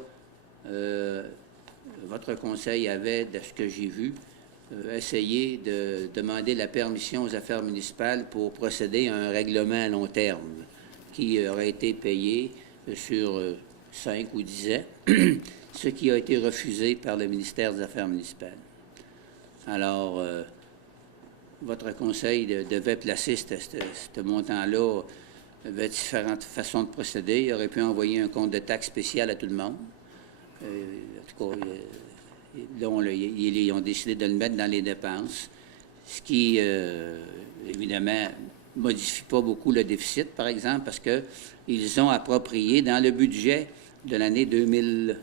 votre conseil avait, de ce que j'ai vu, essayé de demander la permission aux affaires municipales pour procéder à un règlement à long terme qui aurait été payé sur 5 ou 10 ans, ce qui a été refusé par le ministère des Affaires municipales. Alors, votre conseil devait placer ce montant-là, avait différentes façons de procéder. Il aurait pu envoyer un compte de taxe spécial à tout le monde. En tout cas, là, ils ont décidé de le mettre dans les dépenses, ce qui, évidemment, ne modifie pas beaucoup le déficit, par exemple, parce qu'ils ont approprié dans le budget de l'année 2000,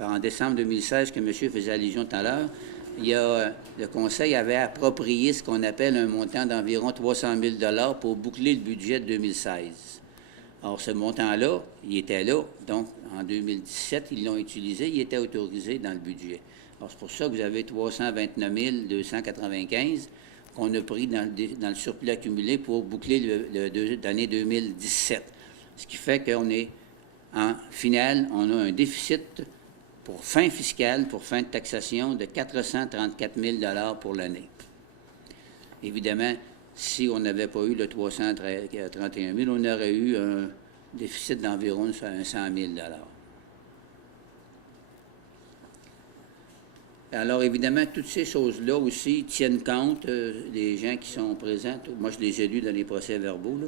en décembre 2016, que M. faisait allusion tout à l'heure, le Conseil avait approprié ce qu'on appelle un montant d'environ 300 000 pour boucler le budget de 2016. Or, ce montant-là, il était là. Donc, en 2017, ils l'ont utilisé. Il était autorisé dans le budget. Alors, c'est pour ça que vous avez 329 295 qu'on a pris dans le surplus accumulé pour boucler l'année 2017. Ce qui fait qu'on est, en finale, on a un déficit pour fin fiscale, pour fin de taxation, de 434 000 pour l'année. Évidemment, si on n'avait pas eu le 331 000, on aurait eu un déficit d'environ 100 000 Alors, évidemment, toutes ces choses-là aussi tiennent compte des gens qui sont présents. Moi, je les ai lus dans les procès-verbaux.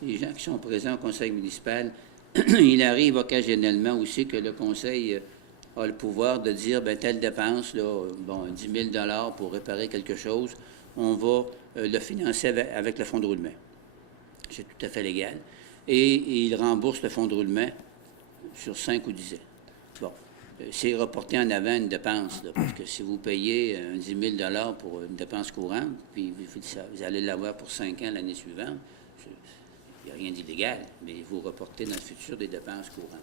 Les gens qui sont présents au conseil municipal, il arrive occasionnellement aussi que le conseil a le pouvoir de dire, bien, telle dépense, là, bon, 10 000 pour réparer quelque chose, on va le financer avec le fonds de roulement. C'est tout à fait légal. Et il rembourse le fonds de roulement sur 5 ou 10 ans. Bon, c'est reporté en avant une dépense, là, parce que si vous payez 10 000 pour une dépense courante, puis vous allez l'avoir pour 5 ans l'année suivante, il n'y a rien d'illégal, mais vous reportez dans le futur des dépenses courantes.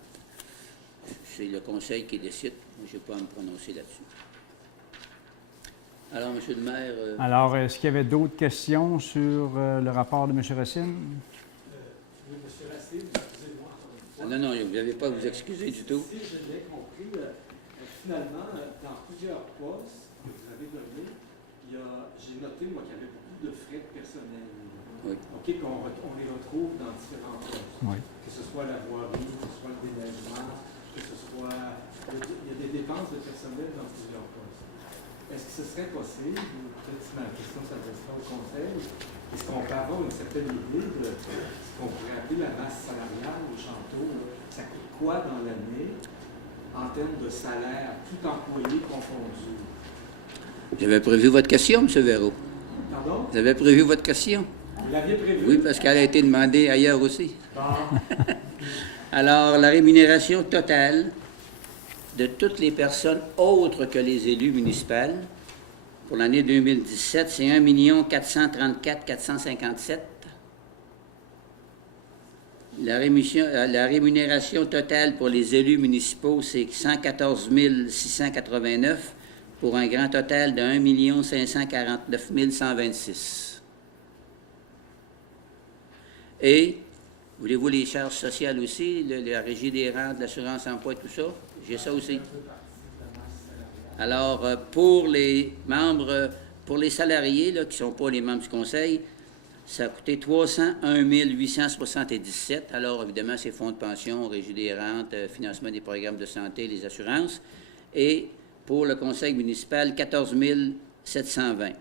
C'est le conseil qui décide. Moi, je n'ai pas à me prononcer là-dessus. Alors, M. le maire... Alors, est-ce qu'il y avait d'autres questions sur le rapport de M. Racine? Oui, M. Racine, excusez-moi encore une fois. Non, non, vous n'avez pas à vous excuser du tout. Si je l'ai compris, finalement, dans plusieurs postes que vous avez donnés, j'ai noté, moi, qu'il y avait beaucoup de frais personnels. Oui. OK, qu'on les retrouve dans différents postes. Oui. Que ce soit la voirie, que ce soit le déneigement, que ce soit... Il y a des dépenses de personnel dans plusieurs postes. Est-ce que ce serait possible, ou peut-être si ma question s'adressera au conseil, est-ce qu'on peut avoir une certaine idée de ce qu'on pourrait appeler la masse salariale au Chanteau? Ça coûte quoi dans l'année en termes de salaire, tout employé confondu? J'avais prévu votre question, M. Véro. Pardon? Vous avez prévu votre question? Vous l'aviez prévu? Oui, parce qu'elle a été demandée ailleurs aussi. Bon. Alors, la rémunération totale de toutes les personnes autres que les élus municipaux pour l'année 2017, c'est 1 434 457. La rémunération totale pour les élus municipaux, c'est 114 689 pour un grand total de 1 549 126. Et, voulez-vous les charges sociales aussi, la régie des rentes, l'assurance emploi, tout ça? J'ai ça aussi. Alors, pour les membres, pour les salariés là, qui ne sont pas les membres du conseil, ça a coûté 301 877. Alors, évidemment, c'est fonds de pension, régie des rentes, financement des programmes de santé, les assurances. Et pour le conseil municipal, 14 720.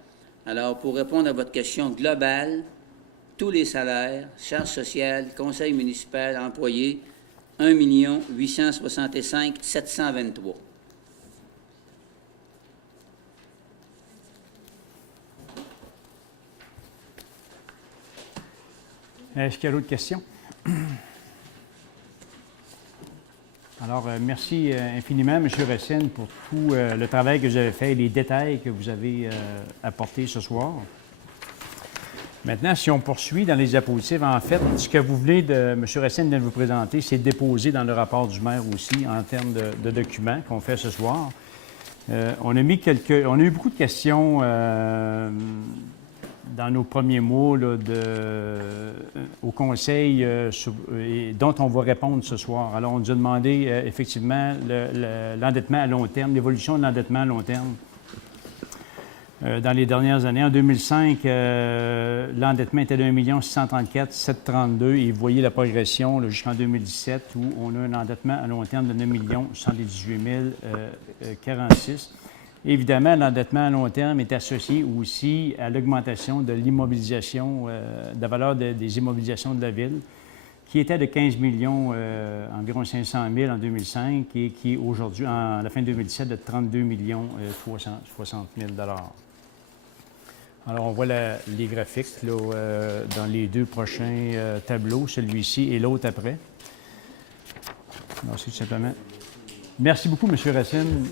Alors, pour répondre à votre question globale, tous les salaires, charges sociales, conseil municipal, employés, 1 865 723. Est-ce qu'il y a d'autres questions? Alors, merci infiniment, M. Racine, pour tout le travail que vous avez fait et les détails que vous avez apportés ce soir. Maintenant, si on poursuit dans les diapositives, en fait, ce que vous venez de, M. Racine vient de vous présenter, c'est déposé dans le rapport du maire aussi en termes de documents qu'on fait ce soir. On a eu beaucoup de questions dans nos premiers mots là, au conseil dont on va répondre ce soir. Alors, on nous a demandé effectivement l'endettement à long terme, l'évolution de l'endettement à long terme. Dans les dernières années, en 2005, l'endettement était de 1 634 732 et vous voyez la progression jusqu'en 2017 où on a un endettement à long terme de 9 118 046. Évidemment, l'endettement à long terme est associé aussi à l'augmentation de l'immobilisation, de la valeur des immobilisations de la ville, qui était de 15 millions, environ 500 000 en 2005 et qui aujourd'hui, à la fin de 2017, de 32 360 000 $. Alors, on voit les graphiques là, dans les deux prochains tableaux, celui-ci et l'autre après. Alors, c'est tout simplement. Merci beaucoup, M. Racine.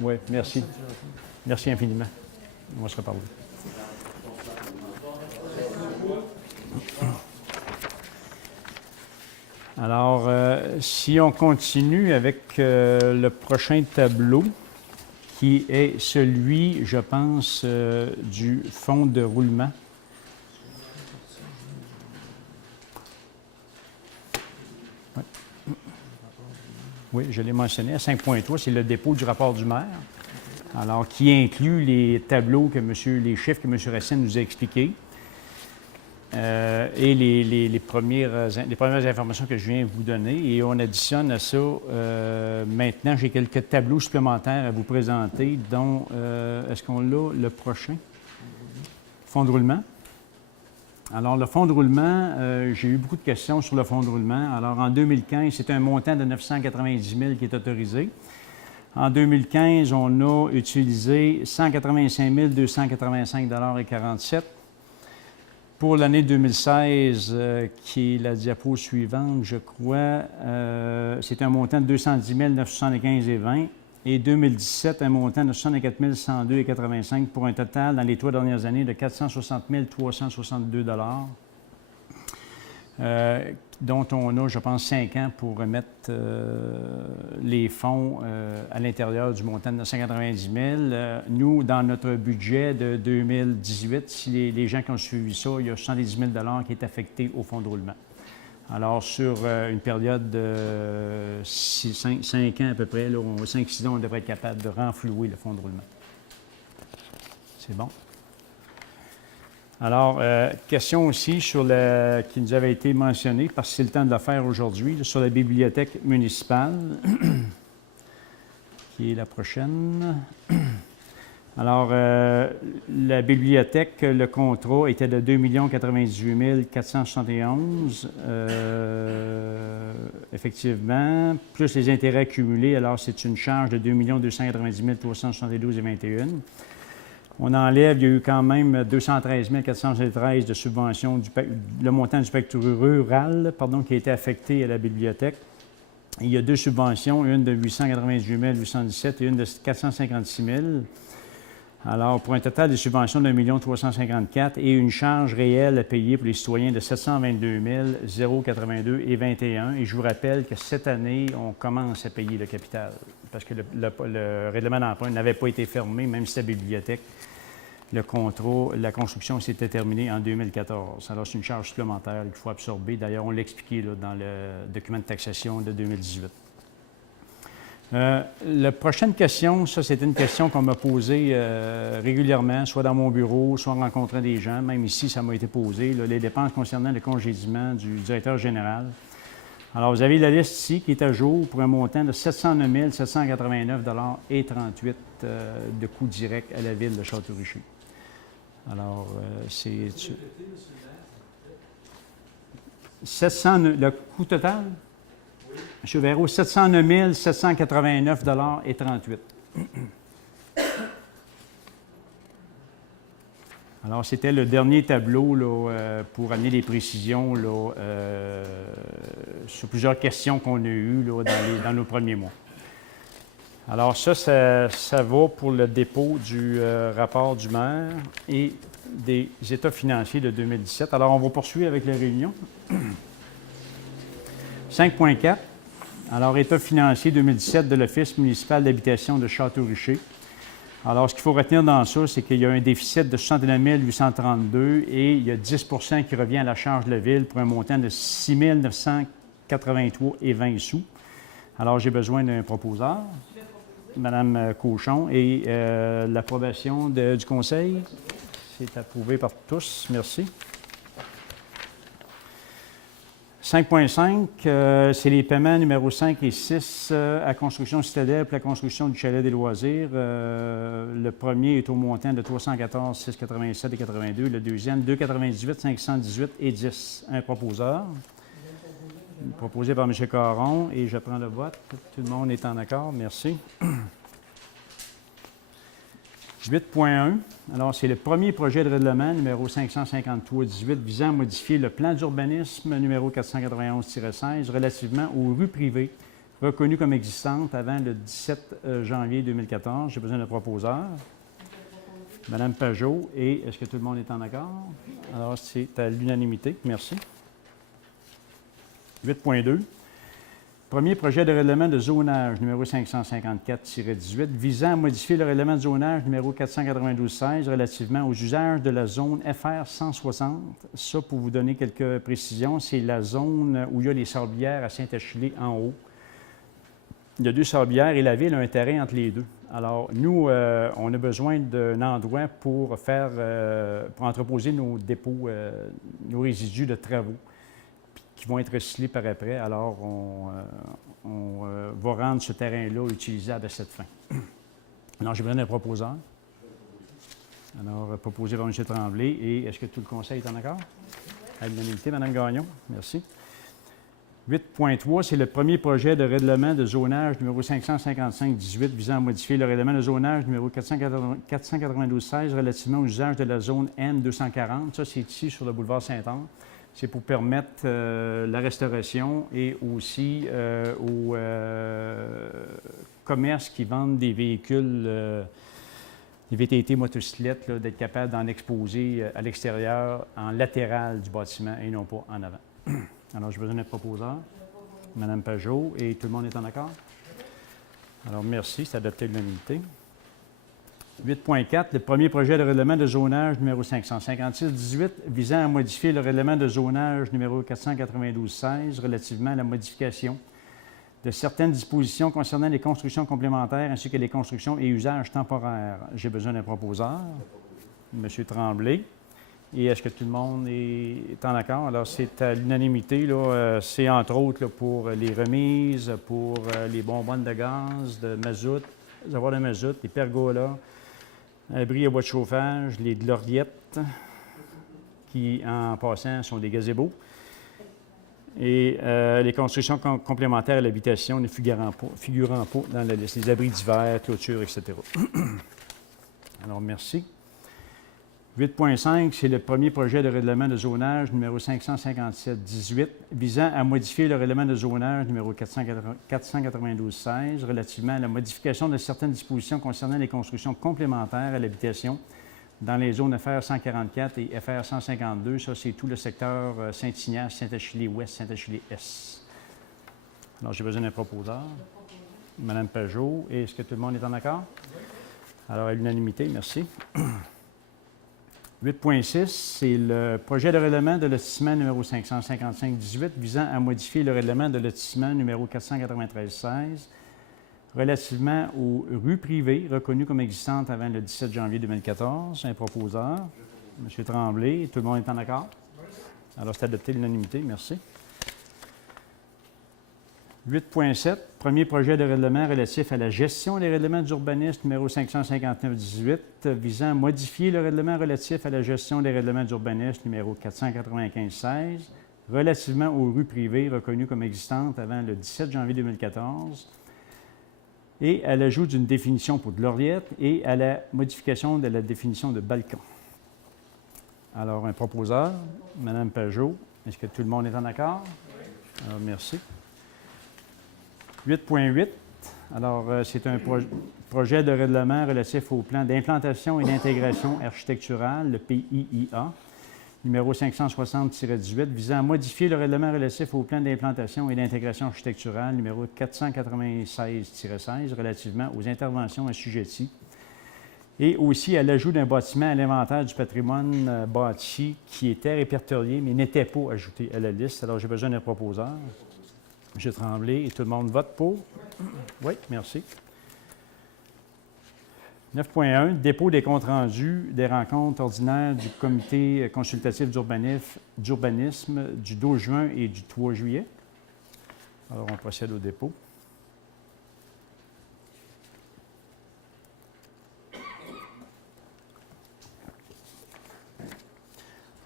Oui, merci. Merci infiniment. On va se reparler. Alors, si on continue avec le prochain tableau, qui est celui, je pense, du fonds de roulement. Oui, je l'ai mentionné, à 5.3, c'est le dépôt du rapport du maire, alors qui inclut les tableaux les chiffres que M. Racine nous a expliqués et les premières informations que je viens de vous donner. Et on additionne à ça, maintenant, j'ai quelques tableaux supplémentaires à vous présenter, dont, est-ce qu'on l'a, le prochain? Fonds de roulement. Alors, le fonds de roulement, j'ai eu beaucoup de questions sur le fonds de roulement. Alors, en 2015, c'est un montant de 990 000 qui est autorisé. En 2015, on a utilisé 185 285,47 $. Pour l'année 2016, qui est la diapo suivante, je crois, c'est un montant de 210 975,20 $. Et 2017, un montant de 64 102,85 $ pour un total dans les 3 dernières années de 460 362 $, dont on a, je pense, 5 ans pour remettre les fonds à l'intérieur du montant de 990 000 $. Nous, dans notre budget de 2018, si les gens qui ont suivi ça, il y a 70 000 $ qui est affecté au fonds de roulement. Alors, sur une période de 5 ans à peu près, 5-6 ans, on devrait être capable de renflouer le fonds de roulement. C'est bon? Alors, question aussi sur qui nous avait été mentionnée, parce que c'est le temps de la faire aujourd'hui, sur la bibliothèque municipale, qui est la prochaine. Alors, la bibliothèque, le contrat était de 2 98 471, effectivement, plus les intérêts accumulés. Alors, c'est une charge de 2 290 372,21. On enlève, il y a eu quand même 213 473 de subventions, le montant du pacte rural, qui a été affecté à la bibliothèque. Il y a 2 subventions, une de 898 817 et une de 456 000. Alors, pour un total de subventions de 1 354 et une charge réelle à payer pour les citoyens de 722 082 et 21. Et je vous rappelle que cette année, on commence à payer le capital parce que le règlement d'emprunt n'avait pas été fermé, même si la bibliothèque, le contrat, la construction s'était terminée en 2014. Alors, c'est une charge supplémentaire qu'il faut absorber. D'ailleurs, on l'a expliqué là, dans le document de taxation de 2018. La prochaine question, ça c'est une question qu'on m'a posée régulièrement, soit dans mon bureau, soit en rencontrant des gens. Même ici, ça m'a été posé, là, les dépenses concernant le congédiement du directeur général. Alors, vous avez la liste ici qui est à jour pour un montant de 709 789,38 de coûts directs à la ville de Château-Richer. Alors, c'est... 700, le coût total? M. Véro, 709 789,38 Alors, c'était le dernier tableau là, pour amener des précisions là, sur plusieurs questions qu'on a eues là, dans nos premiers mois. Alors, ça va pour le dépôt du rapport du maire et des états financiers de 2017. Alors, on va poursuivre avec la réunion. 5.4. Alors, état financier 2017 de l'Office municipal d'habitation de Château-Richer. Alors, ce qu'il faut retenir dans ça, c'est qu'il y a un déficit de 69 832 et il y a 10 qui revient à la charge de la ville pour un montant de 6 983,20 sous. Alors, j'ai besoin d'un proposeur, Mme Cochon, et l'approbation du conseil. C'est approuvé par tous. Merci. 5.5, c'est les paiements numéro 5 et 6 à Construction Citadelle pour la construction du chalet des loisirs. Le premier est au montant de 314 687 et 82. Le deuxième, 298 518 et 10. Un proposeur. Proposé par M. Caron et je prends le vote. Tout le monde est en accord. Merci. 8.1. Alors, c'est le premier projet de règlement numéro 553-18 visant à modifier le plan d'urbanisme numéro 491-16 relativement aux rues privées reconnues comme existantes avant le 17 janvier 2014. J'ai besoin d'un proposeur. Mme Pajot. Et est-ce que tout le monde est en accord? Alors, c'est à l'unanimité. Merci. 8.2. Premier projet de règlement de zonage numéro 554-18 visant à modifier le règlement de zonage numéro 492-16 relativement aux usages de la zone FR 160. Ça, pour vous donner quelques précisions, c'est la zone où il y a les sablières à Saint-Achillé en haut. Il y a 2 sablières et la ville a un terrain entre les deux. Alors, nous, on a besoin d'un endroit pour entreposer nos dépôts, nos résidus de travaux qui vont être recyclés par après. Alors, on va rendre ce terrain-là utilisable à cette fin. Alors, j'ai besoin d'un proposeur. Alors, proposé par M. Tremblay. Et est-ce que tout le conseil est en accord? À l'unanimité, Mme Gagnon. Merci. 8.3, c'est le premier projet de règlement de zonage numéro 555-18 visant à modifier le règlement de zonage numéro 492-16 relativement aux usages de la zone N240. Ça, c'est ici sur le boulevard Saint-Anne. C'est pour permettre la restauration et aussi aux commerces qui vendent des véhicules, des VTT motocyclettes, d'être capables d'en exposer à l'extérieur, en latéral du bâtiment et non pas en avant. Alors, j'ai besoin d'un proposeur, Mme Pajot, et tout le monde est en accord? Alors, merci, c'est adopté à l'unanimité. 8.4, le premier projet de règlement de zonage numéro 556-18 visant à modifier le règlement de zonage numéro 492-16 relativement à la modification de certaines dispositions concernant les constructions complémentaires ainsi que les constructions et usages temporaires. J'ai besoin d'un proposeur, M. Tremblay. Et est-ce que tout le monde est en accord? Alors, c'est à l'unanimité. C'est entre autres là, pour les remises, pour les bonbonnes de gaz, de mazout, les avoirs de mazout, les pergolas, Abris à bois de chauffage, les gloriettes, qui, en passant, sont des gazebos. Et les constructions complémentaires à l'habitation ne figurant pas dans la liste. Les abris d'hiver, clôtures, etc. Alors, merci. 8.5, c'est le premier projet de règlement de zonage numéro 557-18 visant à modifier le règlement de zonage numéro 492-16 relativement à la modification de certaines dispositions concernant les constructions complémentaires à l'habitation dans les zones FR 144 et FR 152. Ça, c'est tout le secteur Saint-Ignace, Saint-Achille-Ouest, Saint-Achille-Est. Alors, j'ai besoin d'un proposeur. Mme Pajot. Est-ce que tout le monde est en accord? Alors, à l'unanimité, merci. 8.6, c'est le projet de règlement de lotissement numéro 555-18 visant à modifier le règlement de lotissement numéro 493-16 relativement aux rues privées reconnues comme existantes avant le 17 janvier 2014. Un proposeur, M. Tremblay. Tout le monde est en accord? Alors, c'est adopté à l'unanimité. Merci. 8.7, premier projet de règlement relatif à la gestion des règlements d'urbanisme numéro 559-18 visant à modifier le règlement relatif à la gestion des règlements d'urbanisme numéro 495-16 relativement aux rues privées reconnues comme existantes avant le 17 janvier 2014 et à l'ajout d'une définition pour gloriette et à la modification de la définition de balcon. Alors, un proposeur, Mme Pajot. Est-ce que tout le monde est en accord? Alors, merci. 8.8, alors c'est un projet de règlement relatif au plan d'implantation et d'intégration architecturale, le PIIA, numéro 560-18, visant à modifier le règlement relatif au plan d'implantation et d'intégration architecturale, numéro 496-16, relativement aux interventions assujetties, et aussi à l'ajout d'un bâtiment à l'inventaire du patrimoine bâti qui était répertorié, mais n'était pas ajouté à la liste. Alors, j'ai besoin d'un proposeur. M. Tremblay, et tout le monde vote pour? Oui, merci. 9.1, dépôt des comptes rendus des rencontres ordinaires du comité consultatif d'urbanisme du 12 juin et du 3 juillet. Alors, on procède au dépôt.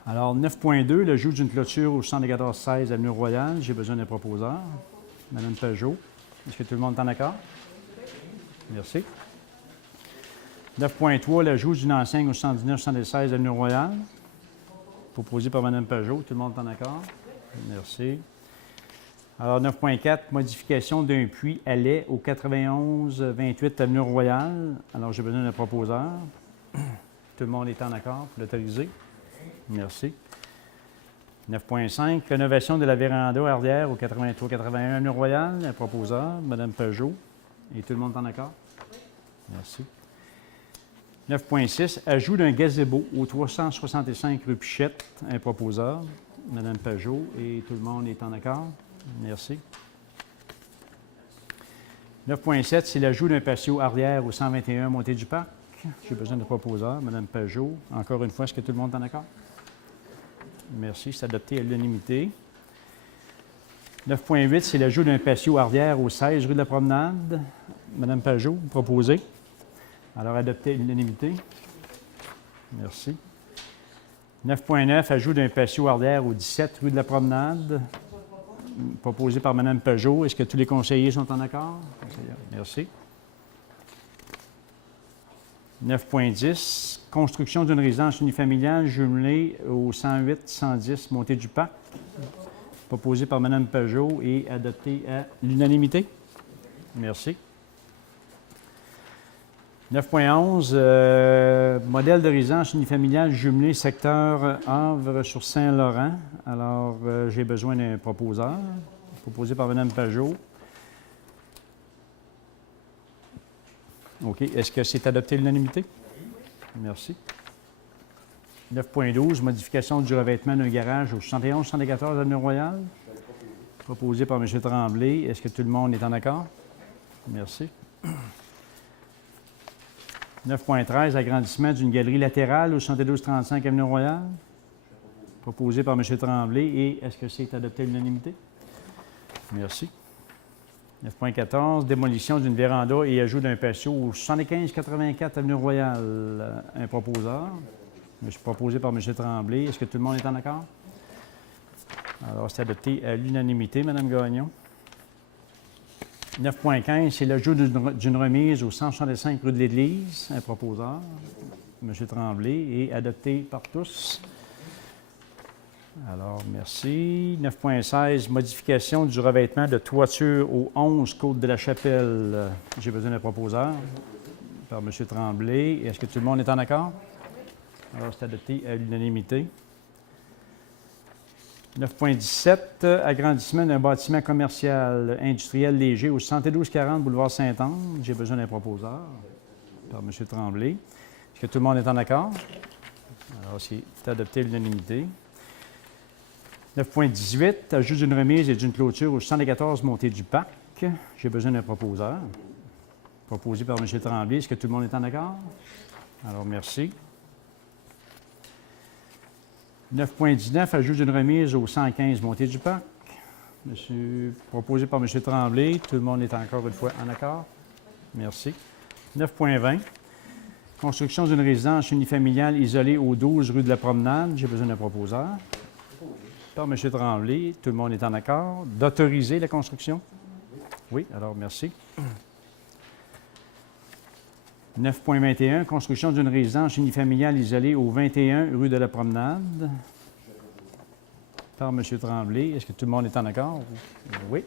Alors, 9.2, l'ajout d'une clôture au 74-16 Avenue Royale. J'ai besoin d'un proposeur. Mme Pajot. Est-ce que tout le monde est en accord? Merci. 9.3, l'ajout d'une enseigne au 119-116 Avenue Royale. Proposé par Mme Pajot. Tout le monde est en accord? Merci. Alors, 9.4, modification d'un puits à lait au 91-28 Avenue Royale. Alors, j'ai besoin d'un proposeur. Tout le monde est en accord pour l'autoriser? Merci. 9.5, rénovation de la véranda arrière au 83-81 Avenue Royale. Un proposeur, Mme Pajot. Et tout le monde est en accord? Merci. 9.6, ajout d'un gazebo au 365 rue Pichette. Un proposeur, Mme Pajot. Et tout le monde est en accord? Merci. 9.7, c'est l'ajout d'un patio arrière au 121 Montée du Parc. J'ai besoin de proposeur, Mme Pajot. Encore une fois, est-ce que tout le monde est en accord? Merci, c'est adopté à l'unanimité. 9.8, c'est l'ajout d'un patio arrière au 16 rue de la Promenade. Mme Pajot, proposé. Alors, adopté à l'unanimité. Merci. 9.9, ajout d'un patio arrière au 17 rue de la Promenade. Proposé par Mme Pajot. Est-ce que tous les conseillers sont en accord? Merci. 9.10, construction d'une résidence unifamiliale jumelée au 108-110 Montée du Parc, proposé par Mme Pajot et adopté à l'unanimité. Merci. 9.11, modèle de résidence unifamiliale jumelée secteur Havre sur Saint-Laurent. Alors, j'ai besoin d'un proposeur, proposé par Mme Pajot. OK. Est-ce que c'est adopté à l'unanimité? Merci. 9.12, modification du revêtement d'un garage au 71-74 Avenue Royale. Proposé par M. Tremblay. Est-ce que tout le monde est en accord? Merci. 9.13, agrandissement d'une galerie latérale au 72-35 Avenue Royale. Proposé par M. Tremblay. Et est-ce que c'est adopté à l'unanimité? Merci. 9.14, démolition d'une véranda et ajout d'un patio au 75-84 Avenue Royale. Un proposeur. Je suis proposé par M. Tremblay. Est-ce que tout le monde est en accord? Alors, c'est adopté à l'unanimité, Mme Gagnon. 9.15, c'est l'ajout d'une remise au 165 rue de l'Église. Un proposeur, M. Tremblay, et adopté par tous. Alors, merci. 9.16, modification du revêtement de toiture au 11 Côte de la Chapelle. J'ai besoin d'un proposeur par M. Tremblay. Est-ce que tout le monde est en accord? Alors, c'est adopté à l'unanimité. 9.17, agrandissement d'un bâtiment commercial industriel léger au 7240 boulevard Saint-Anne. J'ai besoin d'un proposeur par M. Tremblay. Est-ce que tout le monde est en accord? Alors, c'est adopté à l'unanimité. 9.18, ajout d'une remise et d'une clôture au 74 montée du Parc. J'ai besoin d'un proposeur. Proposé par M. Tremblay. Est-ce que tout le monde est en accord? Alors, merci. 9.19, ajout d'une remise au 115 montée du Parc. Proposé par M. Tremblay. Tout le monde est encore une fois en accord? Merci. 9.20, construction d'une résidence unifamiliale isolée au 12 rue de la Promenade. J'ai besoin d'un proposeur. Par M. Tremblay. Tout le monde est en accord. D'autoriser la construction? Oui, alors merci. 9.21, construction d'une résidence unifamiliale isolée au 21 rue de la Promenade. Par M. Tremblay. Est-ce que tout le monde est en accord? Oui.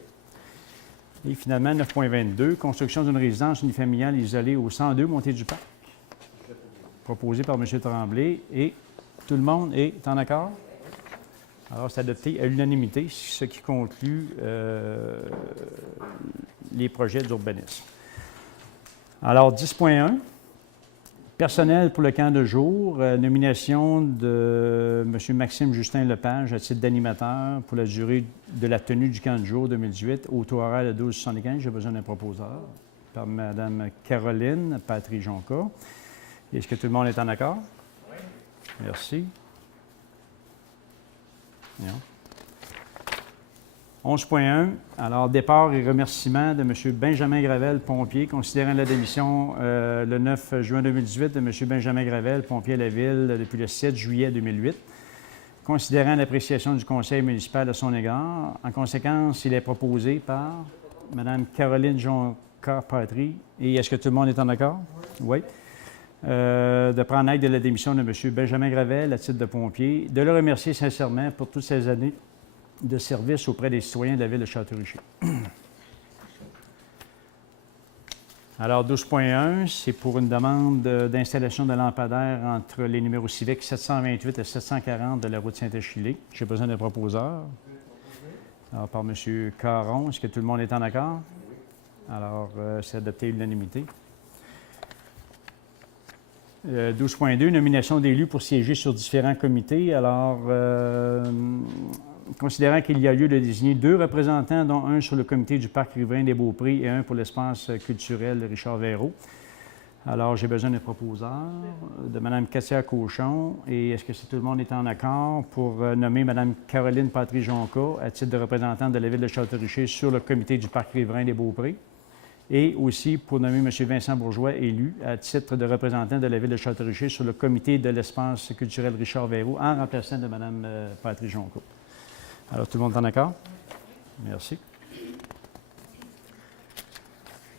Et finalement, 9.22, construction d'une résidence unifamiliale isolée au 102 montée du Parc. Proposé par M. Tremblay. Et tout le monde est en accord? Alors, c'est adopté à l'unanimité, ce qui conclut les projets d'urbanisme. Alors, 10.1, personnel pour le camp de jour, nomination de M. Maxime Justin Lepage à titre d'animateur pour la durée de la tenue du camp de jour 2018 au taux horaire de 12,75. J'ai besoin d'un proposeur par Mme Caroline Patry-Jonca. Est-ce que tout le monde est en accord? Oui. Merci. 11.1, alors départ et remerciement de M. Benjamin Gravel, pompier, considérant la démission le 9 juin 2018 de M. Benjamin Gravel, pompier à la Ville, depuis le 7 juillet 2008, considérant l'appréciation du conseil municipal à son égard. En conséquence, il est proposé par Mme Caroline Jonca-Patry. Et est-ce que tout le monde est en accord? Oui. De prendre acte de la démission de M. Benjamin Gravel à titre de pompier, de le remercier sincèrement pour toutes ces années de service auprès des citoyens de la Ville de Château-Richer. Alors, 12.1, c'est pour une demande d'installation de lampadaires entre les numéros civiques 728 et 740 de la route Saint-Achillé. J'ai besoin d'un proposeur. Alors, par M. Caron, est-ce que tout le monde est en accord? Alors, c'est adopté à l'unanimité. 12.2, nomination d'élus pour siéger sur différents comités. Alors, considérant qu'il y a lieu de désigner 2 représentants, dont un sur le comité du Parc riverain des Beauprés et un pour l'espace culturel Richard Véraud. Alors, j'ai besoin d'un proposeur, de Mme Cassia Cochon. Et est-ce que tout le monde est en accord pour nommer Mme Caroline Patry-Jonca à titre de représentante de la Ville de Château-Richer sur le comité du Parc riverain des Beauprés? Et aussi pour nommer M. Vincent Bourgeois, élu, à titre de représentant de la Ville de Château-Richer sur le comité de l'espace culturel Richard Véraud, en remplaçant de Mme Patry-Jonca. Alors, tout le monde est en accord? Merci.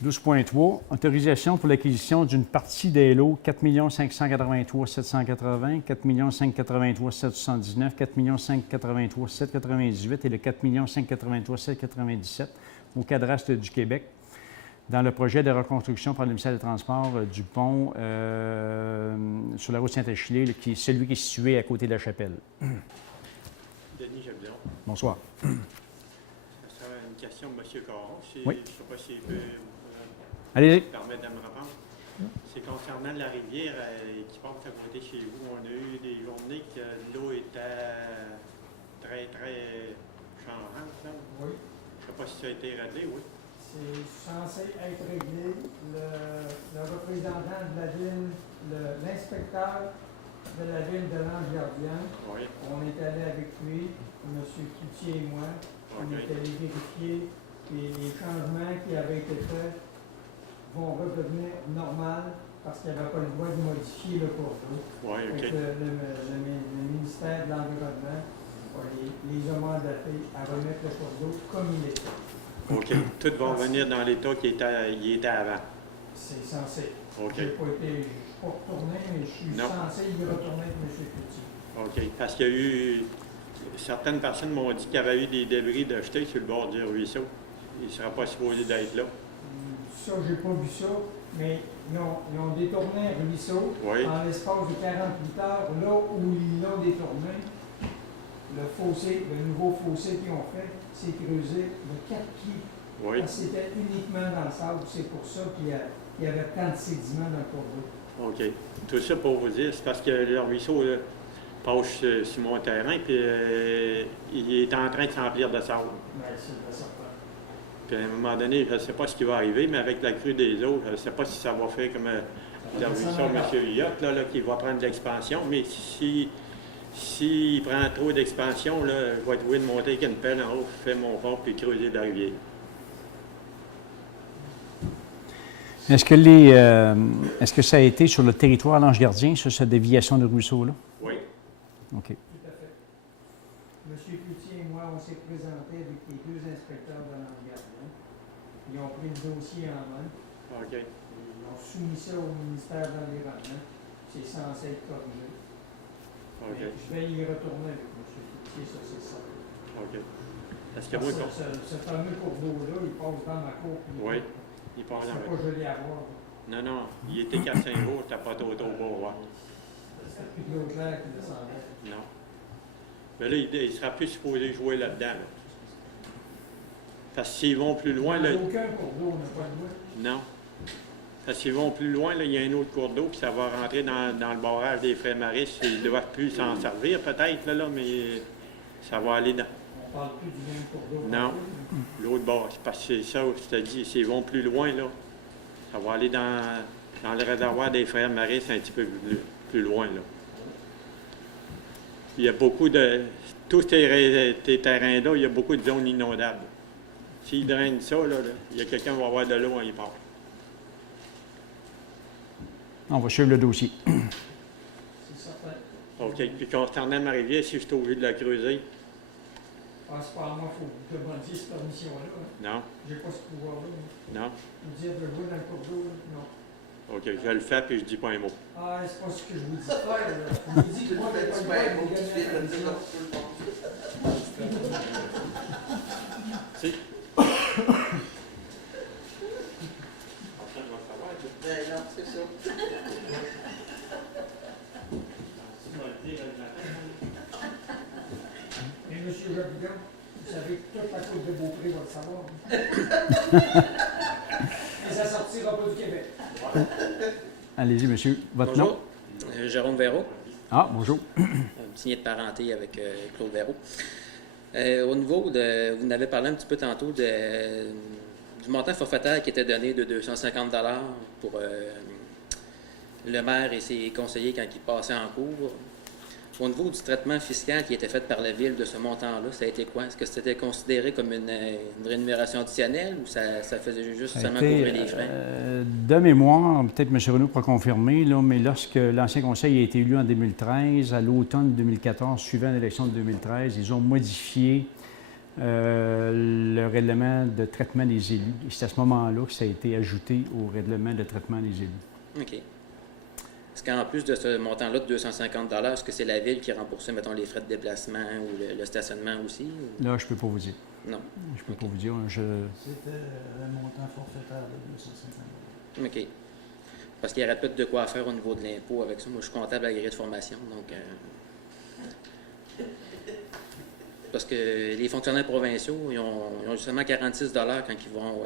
12.3, autorisation pour l'acquisition d'une partie des lots 4 583 780, 4 583 779, 4 583 798 et le 4 583 797 au cadastre du Québec, dans le projet de reconstruction par le ministère des Transports du pont sur la route Saint-Achillé, celui qui est situé à côté de la chapelle. Denis Jablon. Bonsoir. Ça sera une question de M. Caron. Oui. Je ne sais pas s'il peut Allez-y. permettre de me répondre. C'est concernant la rivière qui passe à côté de chez vous. On a eu des journées que l'eau était très, très changeante. Là. Oui. Je ne sais pas si ça a été réglé, oui. C'est censé être réglé. Le représentant de la ville, l'inspecteur de la ville de Lange-Gardien, Oui. on est allé avec lui, M. Cloutier et moi. On OK. est allé vérifier Et les changements qui avaient été faits vont redevenir normaux parce qu'il n'y avait pas le droit de modifier le cours d'eau. Oui, OK. Donc, le ministère de l'Environnement les a mandatés à remettre le cours d'eau comme il était. OK. Tout va revenir dans l'état qui était avant. C'est censé. OK. Je suis pas retourné, mais je suis Non. censé y retourner avec M. Cloutier. OK. Parce qu'il y a eu... Certaines personnes m'ont dit qu'il y avait eu des débris de jetés sur le bord du ruisseau. Il ne sera pas supposé d'être là. Ça, j'ai pas vu ça, mais ils ont détourné un ruisseau. Oui. En l'espace de 48 heures, là où ils l'ont détourné, le nouveau fossé qu'ils ont fait, s'est creusé de 4 pieds. Oui. Parce que c'était uniquement dans le sable. C'est pour ça qu'il y avait tant de sédiments dans le cours d'eau. OK. Tout ça pour vous dire, c'est parce que le ruisseau là, passe sur mon terrain, puis il est en train de s'emplir de sable. Ben, c'est certain. Puis à un moment donné, je ne sais pas ce qui va arriver, mais avec la crue des eaux, je ne sais pas si ça va faire comme le ruisseau M. Yacht, là, qui va prendre de l'expansion, mais s'il prend trop d'expansion, là, je vais être obligé de monter avec une pelle en haut, faire mon fond, puis creuser la rivière. Est-ce que ça a été sur le territoire l'Ange Gardien, sur cette déviation de ruisseau-là? Oui. OK. Tout à fait. M. Cloutier et moi, on s'est présentés avec les 2 inspecteurs de l'Environnement. Ils ont pris le dossier en main. OK. Ils ont soumis ça au ministère de l'Environnement. C'est censé être corrigé. OK. Mais je vais y retourner avec M. Cloutier, ça c'est ça. OK. Parce que Parce moi, que ce fameux cours d'eau-là, il passe dans ma cour. oui, il part C'est dans pas joli à voir. Non, non, il était qu'à 5 jours, t'as pas trop beau, ouais. C'était plus de l'eau claire qui descendait. Non. Mais là, il ne sera plus supposé jouer là-dedans. Là. Parce que s'ils vont plus loin, là. Aucun cours d'eau n'a pas de loi. Non. Parce qu'ils vont plus loin, là, il y a un autre cours d'eau, puis ça va rentrer dans le barrage des Frères Maristes. Ils ne doivent plus s'en servir, peut-être, là, mais ça va aller dans. On parle plus du même cours d'eau. Non. L'autre bord. C'est parce que c'est ça, je te dis, s'ils vont plus loin, là, ça va aller dans le réservoir des Frères Maristes un petit peu plus loin, là. Il y a beaucoup de... Tous ces terrains-là, il y a beaucoup de zones inondables. S'ils drainent ça, là, il y a quelqu'un qui va avoir de l'eau, il part. On va suivre le dossier. C'est certain. OK. Puis concernant ma rivière, si je suis obligé de la creuser, Ah, c'est pas à moi, il faut que vous demandiez cette permission-là. Hein. non, J'ai pas ce pouvoir-là. non. Vous dire de jouer dans le cours d'eau, là, non. OK, je le fais, puis je dis pas un mot. Ah, c'est pas ce que je vous dis de faire. Là. Je vous dis que moi, j'ai pas le droit de vous donner la permission. Si. Non, c'est ça. Mais M. Jobidon, vous savez que toute la côte de Beaupré va le savoir. Et ça sortira pas du Québec. Allez-y, monsieur. Votre Bonjour, nom? Jérôme Véraud, Ah, bonjour. signé de parenté avec Claude Véraud. Au niveau de, vous en avez parlé un petit peu tantôt du montant forfaitaire qui était donné de 250 $ pour le maire et ses conseillers quand ils passaient en cours. Au niveau du traitement fiscal qui était fait par la Ville de ce montant-là, ça a été quoi? Est-ce que c'était considéré comme une rémunération additionnelle ou ça faisait juste seulement couvrir les frais? De mémoire, peut-être M. Renaud pourra confirmer, là, mais lorsque l'ancien conseil a été élu en 2013, à l'automne 2014, suivant l'élection de 2013, ils ont modifié le règlement de traitement des élus. Et c'est à ce moment-là que ça a été ajouté au règlement de traitement des élus. OK. Est-ce qu'en plus de ce montant-là de 250 $, est-ce que c'est la Ville qui remboursait, mettons, les frais de déplacement ou le stationnement aussi? Ou... Là, je ne peux pas vous dire. Non. Je peux pas vous dire. C'était un montant forfaitaire de 250 $. OK. Parce qu'il y aurait peut-être de quoi faire au niveau de l'impôt avec ça. Moi, je suis comptable agréé de formation, donc... Parce que les fonctionnaires provinciaux, ils ont seulement 46 $ quand ils vont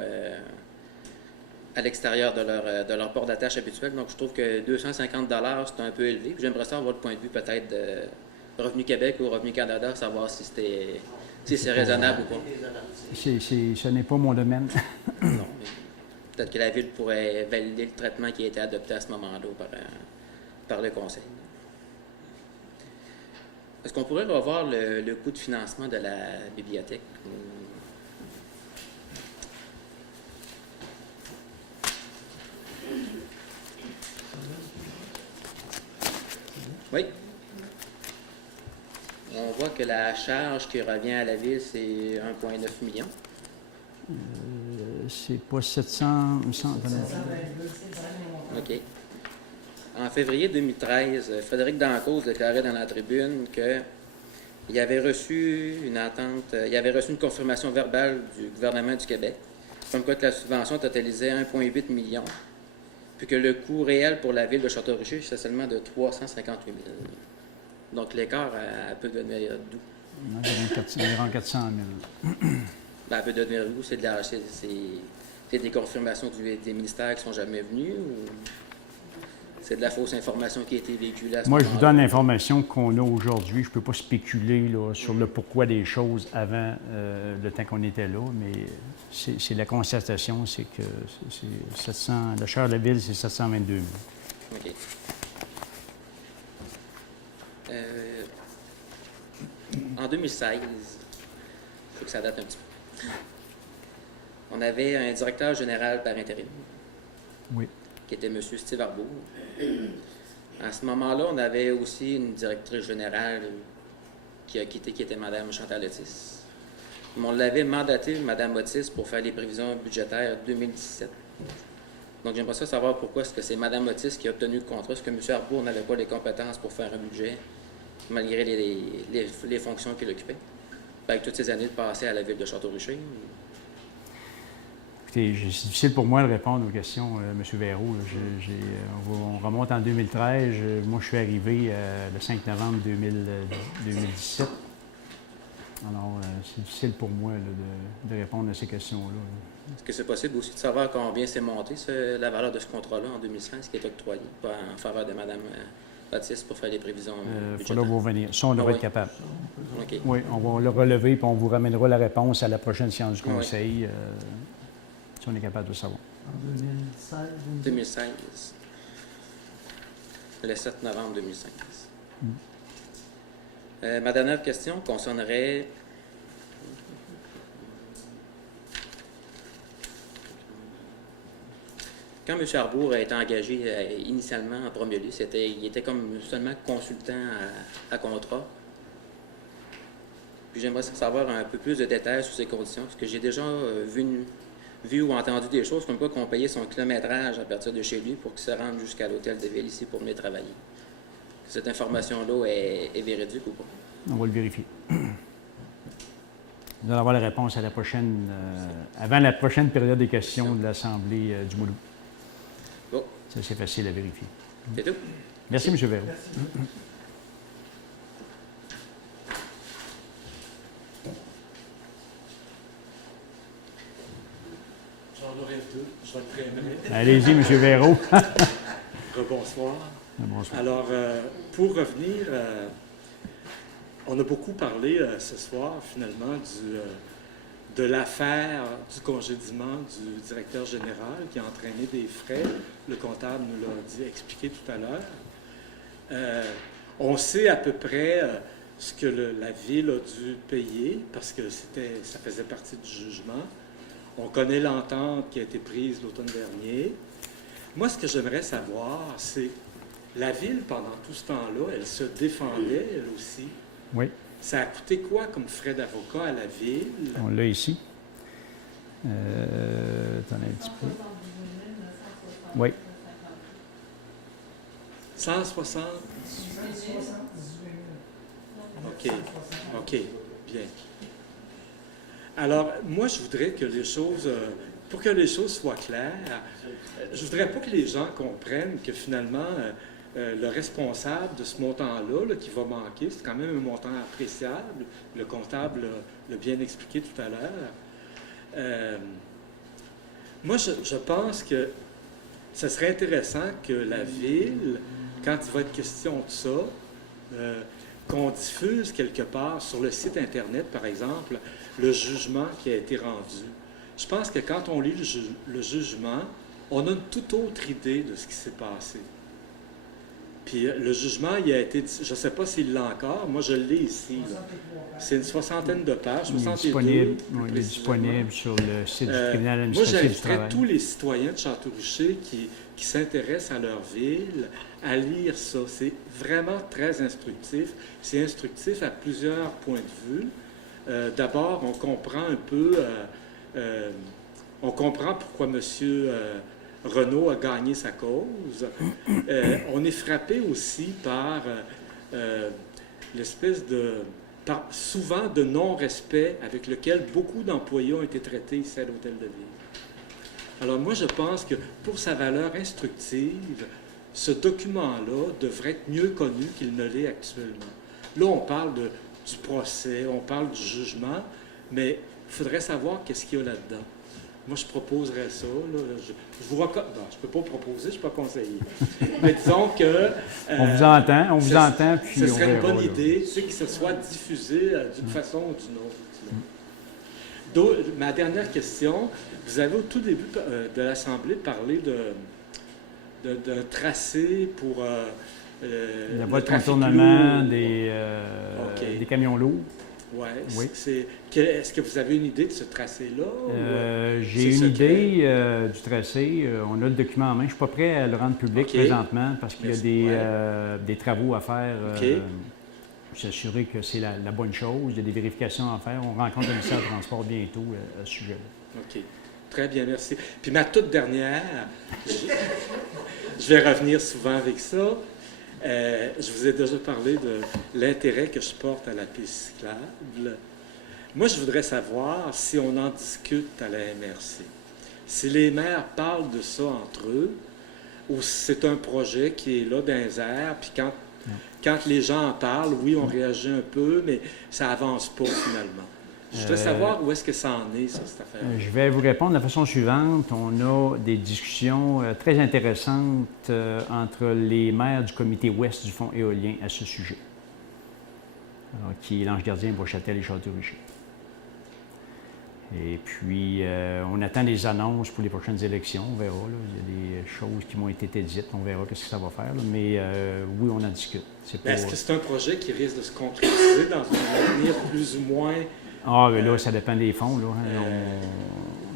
à l'extérieur de leur port d'attache habituel. Donc, je trouve que 250 $, c'est un peu élevé. Puis j'aimerais savoir votre point de vue peut-être de Revenu Québec ou Revenu Canada, savoir si c'est raisonnable ou pas. Ce n'est pas mon domaine. Non, mais peut-être que la Ville pourrait valider le traitement qui a été adopté à ce moment-là par le Conseil. Est-ce qu'on pourrait revoir le coût de financement de la bibliothèque? Oui. On voit que la charge qui revient à la ville, c'est 1,9 million. C'est pas 700, il me semble. OK. En février 2013, Frédéric Dancause déclarait dans la tribune qu'il avait reçu une confirmation verbale du gouvernement du Québec, comme quoi que la subvention totalisait 1,8 million, puis que le coût réel pour la ville de Château-Richer, c'est seulement de 358 000. Donc l'écart, elle peut devenir d'où? Environ 400 000. Ben, elle peut devenir d'où? C'est des confirmations des ministères qui ne sont jamais venus, ou c'est de la fausse information qui a été véhiculée à ce Moi, je moment-là? vous donne l'information qu'on a aujourd'hui. Je ne peux pas spéculer là, sur le pourquoi des choses avant le temps qu'on était là, mais c'est la constatation, c'est que c'est 700, le cher de la ville, c'est 722 000. OK. En 2016, il faut que ça date un petit peu, on avait un directeur général par intérim, Oui. qui était M. Steve Arbour. À ce moment-là, on avait aussi une directrice générale qui a quitté, qui était Mme Chantal Otis. On l'avait mandaté, Mme Otis, pour faire les prévisions budgétaires 2017. Donc, j'aimerais ça savoir pourquoi est-ce que c'est Mme Otis qui a obtenu le contrat. Est-ce que M. Arbour n'avait pas les compétences pour faire un budget, malgré les fonctions qu'il occupait, avec toutes ces années de passé à la ville de Château-Richer? Écoutez, c'est difficile pour moi de répondre aux questions, M. Véraud. On remonte en 2013. Moi, je suis arrivé le 5 novembre 2017. Alors, c'est difficile pour moi là, de répondre à ces questions-là. Est-ce que c'est possible aussi de savoir combien s'est monté la valeur de ce contrat-là en 2016 qui est octroyé en faveur de Mme Baptiste pour faire les prévisions Il faudra vous revenir. Ça, on devrait être capable. OK. Oui, on va le relever puis on vous ramènera la réponse à la prochaine séance du Conseil. Si on est capable de savoir. En 2016, 2016. Le 7 novembre 2016. Ma dernière question concernerait quand M. Arbour a été engagé initialement en premier lieu, il était comme seulement consultant à contrat. Puis j'aimerais savoir un peu plus de détails sur ces conditions, parce que j'ai déjà vu ou entendu des choses comme quoi qu'on payait son kilométrage à partir de chez lui pour qu'il se rende jusqu'à l'hôtel de ville ici pour venir travailler. Cette information-là est véridique ou pas? On va le vérifier. Vous allez avoir la réponse à la prochaine, avant la prochaine période des questions de l'Assemblée du mois d'août. Bon. Ça, c'est facile à vérifier. C'est tout. Merci, M. Véraud. J'en aurais deux, je vais le préparer. Allez-y, M. Véraud. Rebonsoir. Bonsoir. Alors, pour revenir, on a beaucoup parlé ce soir, finalement, de l'affaire du congédiement du directeur général qui a entraîné des frais. Le comptable nous l'a expliqué tout à l'heure. On sait à peu près ce que la ville a dû payer parce que ça faisait partie du jugement. On connaît l'entente qui a été prise l'automne dernier. Moi, ce que j'aimerais savoir, c'est la ville, pendant tout ce temps-là, elle se défendait, elle aussi. Oui, Ça a coûté quoi comme frais d'avocat à la ville? on l'a ici. Attendez un petit peu. Oui. 160? 178 000. OK, bien. Alors, moi, je voudrais que les choses, pour que les choses soient claires, je voudrais pas que les gens comprennent que finalement, le responsable de ce montant-là, là, qui va manquer, c'est quand même un montant appréciable. Le comptable l'a bien expliqué tout à l'heure. Moi, je pense que ce serait intéressant que la ville, quand il va être question de ça, qu'on diffuse quelque part sur le site Internet, par exemple, le jugement qui a été rendu. Je pense que quand on lit le jugement, on a une toute autre idée de ce qui s'est passé. Puis le jugement, il a été, je ne sais pas s'il l'a encore, moi je l'ai ici. Là. C'est une soixantaine de pages, Il est 62. disponible, plus il est précisément. disponible sur le site du tribunal Moi, administratif du j'inviterais travail. tous les citoyens de Château-Richer qui s'intéressent à leur ville à lire ça. C'est vraiment très instructif. C'est instructif à plusieurs points de vue. D'abord, on comprend un peu, on comprend pourquoi M. Renault a gagné sa cause. On est frappé aussi par l'espèce de... souvent de non-respect avec lequel beaucoup d'employés ont été traités ici à l'Hôtel de Ville. Alors moi, je pense que pour sa valeur instructive, ce document-là devrait être mieux connu qu'il ne l'est actuellement. Là, on parle du procès, on parle du jugement, mais il faudrait savoir qu'est-ce qu'il y a là-dedans. Moi, je proposerais ça. Là. Je vous non, je ne peux pas proposer, je ne suis pas conseiller. Mais disons que... on vous entend, puis ce on serait une verra, bonne là. idée, c'est que ce soit diffusé d'une façon ou d'une autre. Ma dernière question, vous avez au tout début de l'Assemblée parlé d'un tracé pour La voie de trafic contournement lourd. des camions lourds. Ouais, Oui. Est-ce que vous avez une idée de ce tracé-là? J'ai c'est une secret? idée du tracé. On a le document en main. Je ne suis pas prêt à le rendre public OK. présentement parce qu'il y a Merci. des travaux à faire. OK. S'assurer que c'est la bonne chose. Il y a des vérifications à faire. On rencontre le ministère du Transport bientôt à ce sujet-là. OK. Très bien, merci. Puis ma toute dernière, je vais revenir souvent avec ça. Je vous ai déjà parlé de l'intérêt que je porte à la piste cyclable. Moi, je voudrais savoir si on en discute à la MRC. Si les maires parlent de ça entre eux, ou si c'est un projet qui est là dans les airs, puis quand les gens en parlent, oui, on réagit un peu, mais ça avance pas finalement. Je voudrais savoir où est-ce que ça en est, ça, cette affaire. Je vais vous répondre de la façon suivante. On a des discussions très intéressantes entre les maires du comité ouest du Fonds éolien à ce sujet, alors, qui est l'Ange-Gardien, Bois-Châtel et Château-Richer. Et puis, on attend les annonces pour les prochaines élections. On verra. Là. Il y a des choses qui m'ont été dites. On verra ce que ça va faire. Là. Mais oui, on en discute. Est-ce que c'est un projet qui risque de se concrétiser dans un avenir plus ou moins... Ah, mais là, ça dépend des fonds. Là.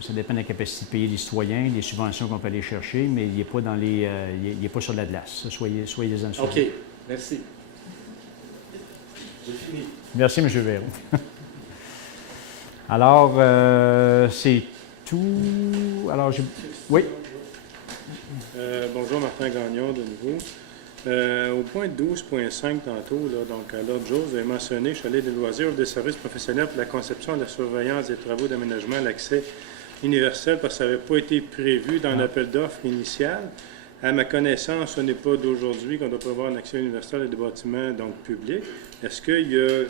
Ça dépend de la capacité de payer les citoyens, des subventions qu'on peut aller chercher, mais il n'est pas dans les, il n'est pas sur la glace. Ça, soyez-en sûrs. OK. Merci. J'ai fini. Merci, M. Véro. Alors, c'est tout. Alors, oui. Bonjour, Martin Gagnon, de nouveau. Au point 12.5 tantôt, là, donc à l'ordre du jour, vous avez mentionné chalet des loisirs, des services professionnels pour la conception, la surveillance des travaux d'aménagement, l'accès universel, parce que ça n'avait pas été prévu dans l'appel d'offres initial. À ma connaissance, ce n'est pas d'aujourd'hui qu'on doit prévoir un accès universel à des bâtiments donc, publics. Est-ce qu'il y a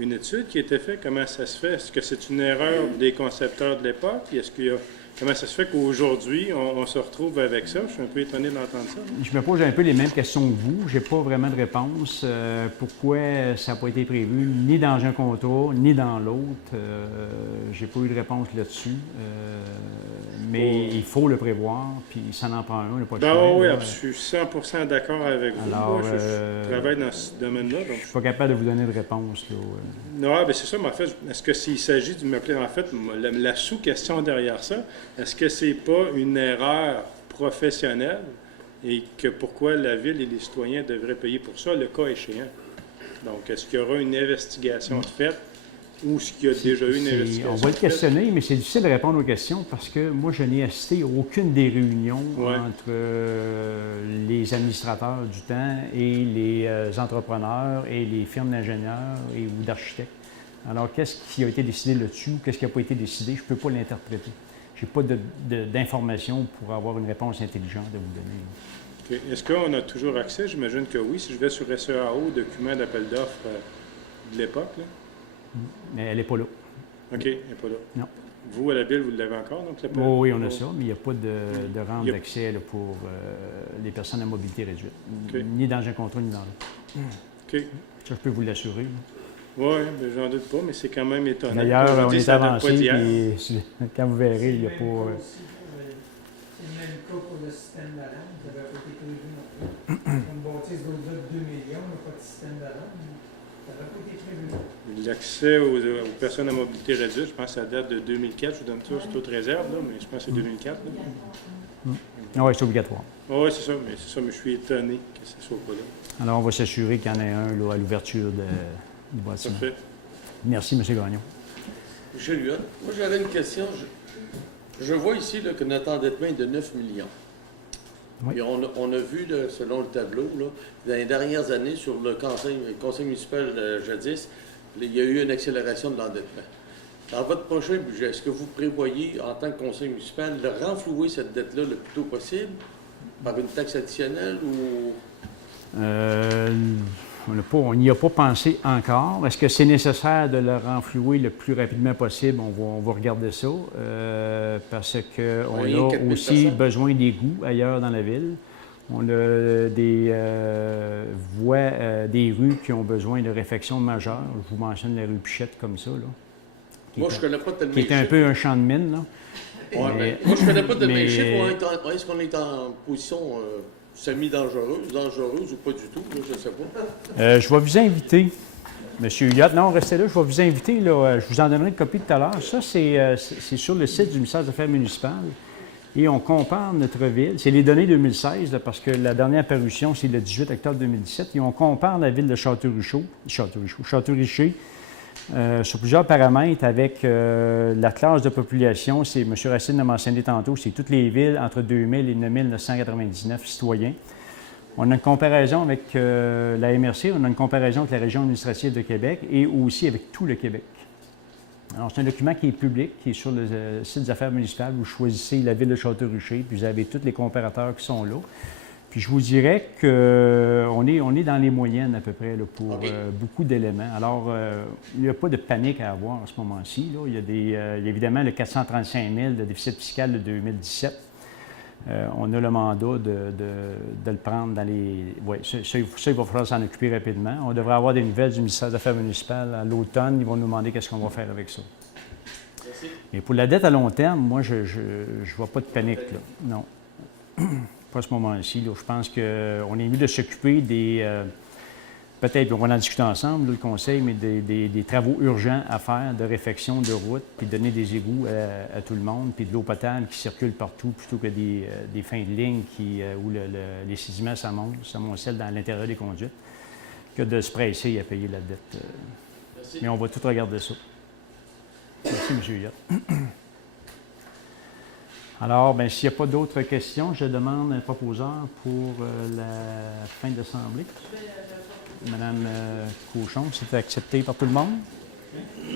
une étude qui a été faite? Comment ça se fait? Est-ce que c'est une erreur des concepteurs de l'époque? Est-ce qu'il y a... Comment ça se fait qu'aujourd'hui, on se retrouve avec ça? Je suis un peu étonné d'entendre ça. Je me pose un peu les mêmes questions que vous. Je n'ai pas vraiment de réponse. Pourquoi ça n'a pas été prévu ni dans un contrat, ni dans l'autre? Je n'ai pas eu de réponse là-dessus. Mais il faut le prévoir, puis ça n'en prend un, on n'a pas de choix. Oui, là. je suis 100% d'accord avec vous. Alors, Moi, je travaille dans ce domaine-là. Donc Je ne suis pas capable de vous donner de réponse. Là. Non, c'est ça, mais en fait, est-ce que s'il s'agit de m'appeler, en fait, la sous-question derrière ça, est-ce que c'est pas une erreur professionnelle et que pourquoi la Ville et les citoyens devraient payer pour ça, le cas échéant? Donc, est-ce qu'il y aura une investigation faite ou est-ce qu'il y a déjà eu une investigation On va le faite? questionner, mais c'est difficile de répondre aux questions parce que moi, je n'ai assisté à aucune des réunions Ouais. entre les administrateurs du temps et les entrepreneurs et les firmes d'ingénieurs ou d'architectes. Alors, qu'est-ce qui a été décidé là-dessus? Qu'est-ce qui n'a pas été décidé? Je ne peux pas l'interpréter. Je n'ai pas d'informations pour avoir une réponse intelligente à vous donner. OK. Est-ce qu'on a toujours accès? J'imagine que oui. Si je vais sur SEAO, document d'appel d'offres de l'époque, là. Mais elle n'est pas là. OK, elle n'est pas là. Non. Vous, à la Ville, vous l'avez encore, donc l'appel? Oui, on a ça, mais il n'y a pas de rente Il y a- d'accès là, pour les personnes à mobilité réduite. OK. Ni dans un contrat, ni dans l'autre. OK. Ça, je peux vous l'assurer. là. Oui, j'en doute pas, mais c'est quand même étonnant. D'ailleurs, Comme je on dis, est ça date avancé, pas d'hier. puis quand vous verrez, il n'y a C'est pas... le même cas aussi pour c'est le même cas pour le système de la lampe, ça n'avait pas été prévu non plus. une bâtisse d'au-delà de 2 millions, pas de système d'alarme. Ça n'aurait pas été prévu. L'accès aux personnes à mobilité réduite, je pense que ça date de 2004. Je vous donne ça sur toute réserve, là, mais je pense que c'est 2004. Ah oui, c'est obligatoire. Oui, c'est ça, mais mais je suis étonné que ce soit pas là. Alors, on va s'assurer qu'il y en ait un là, à l'ouverture du bâtiment. Parfait. Merci, M. Gagnon. Michel Huot, moi j'avais une question. Je vois ici là, que notre endettement est de 9 millions. Oui. Et on a vu, là, selon le tableau, là, dans les dernières années, sur le conseil municipal jadis, il y a eu une accélération de l'endettement. Dans votre prochain budget, est-ce que vous prévoyez, en tant que conseil municipal, de renflouer cette dette-là le plus tôt possible par une taxe additionnelle ou... On n'y a pas pensé encore. Est-ce que c'est nécessaire de le renflouer le plus rapidement possible? On va regarder ça parce qu'on Oui, a 4000 aussi personnes. besoin d'égouts ailleurs dans la ville. On a des voies, des rues qui ont besoin de réfection majeure. Je vous mentionne la rue Pichette comme ça, là, Moi, je ne connais pas tellement qui est un peu un champ de mine, là. Ouais, Mais- moi, je ne connais pas de mais- mes chiffres. Est-ce qu'on est en position semi-dangereuse ou pas du tout? Là, je ne sais pas. Je vais vous inviter, M. Huot. Non, restez là, je vais vous inviter. Là, je vous en donnerai une copie tout à l'heure. Ça, c'est sur le site du ministère des Affaires municipales. Et on compare notre ville. C'est les données 2016, là, parce que la dernière parution, c'est le 18 octobre 2017. Et on compare la ville de Château-Richer sur plusieurs paramètres avec la classe de population. C'est M. Racine l'a mentionné tantôt, c'est toutes les villes entre 2000 et 9999 citoyens. On a une comparaison avec la MRC, on a une comparaison avec la région administrative de Québec et aussi avec tout le Québec. Alors, c'est un document qui est public, qui est sur le site des Affaires municipales. Vous choisissez la ville de Château-Richer, puis vous avez tous les comparateurs qui sont là. Puis je vous dirais qu'on est dans les moyennes à peu près là, pour beaucoup d'éléments. Alors, il n'y a pas de panique à avoir à ce moment-ci. Là. Il y a évidemment le 435 000 de déficit fiscal de 2017. On a le mandat de le prendre dans les... Oui, ça, il va falloir s'en occuper rapidement. On devrait avoir des nouvelles du ministère des Affaires municipales à l'automne. Ils vont nous demander qu'est-ce qu'on va faire avec ça. Merci. Et pour la dette à long terme, moi, je ne vois pas de panique. Là. Non. Pas à ce moment-ci. Là. Je pense qu'on est mieux de s'occuper des... peut-être, on va en discuter ensemble, là, le conseil, mais des travaux urgents à faire, de réfection de route, puis donner des égouts à tout le monde, puis de l'eau potable qui circule partout, plutôt que des fins de ligne où les sédiments s'amoncellent dans l'intérieur des conduites, que de se presser à payer la dette. Merci. Mais on va tout regarder ça. Merci, M. Huot. Alors, bien, s'il n'y a pas d'autres questions, je demande un proposeur pour la fin de l'Assemblée. Madame Cochon, c'est accepté par tout le monde?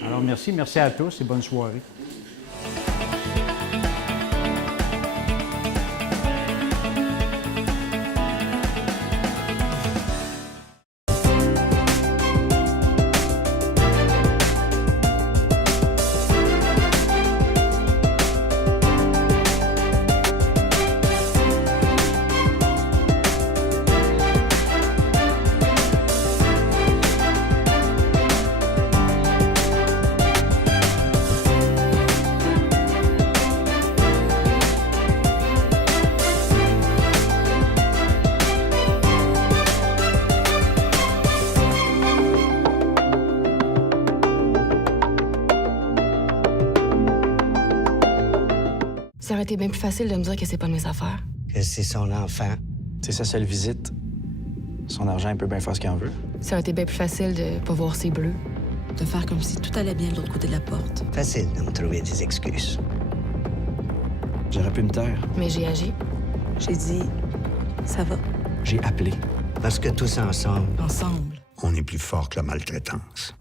Alors, merci. Merci à tous et bonne soirée. Ça aurait été bien plus facile de me dire que c'est pas de mes affaires. Que c'est son enfant. C'est sa seule visite. Son argent, il peut bien faire ce qu'il en veut. Ça aurait été bien plus facile de pas voir ses bleus. De faire comme si tout allait bien de l'autre côté de la porte. Facile de me trouver des excuses. J'aurais pu me taire. Mais j'ai agi. J'ai dit, ça va. J'ai appelé. Parce que tous ensemble, Ensemble. On est plus fort que la maltraitance.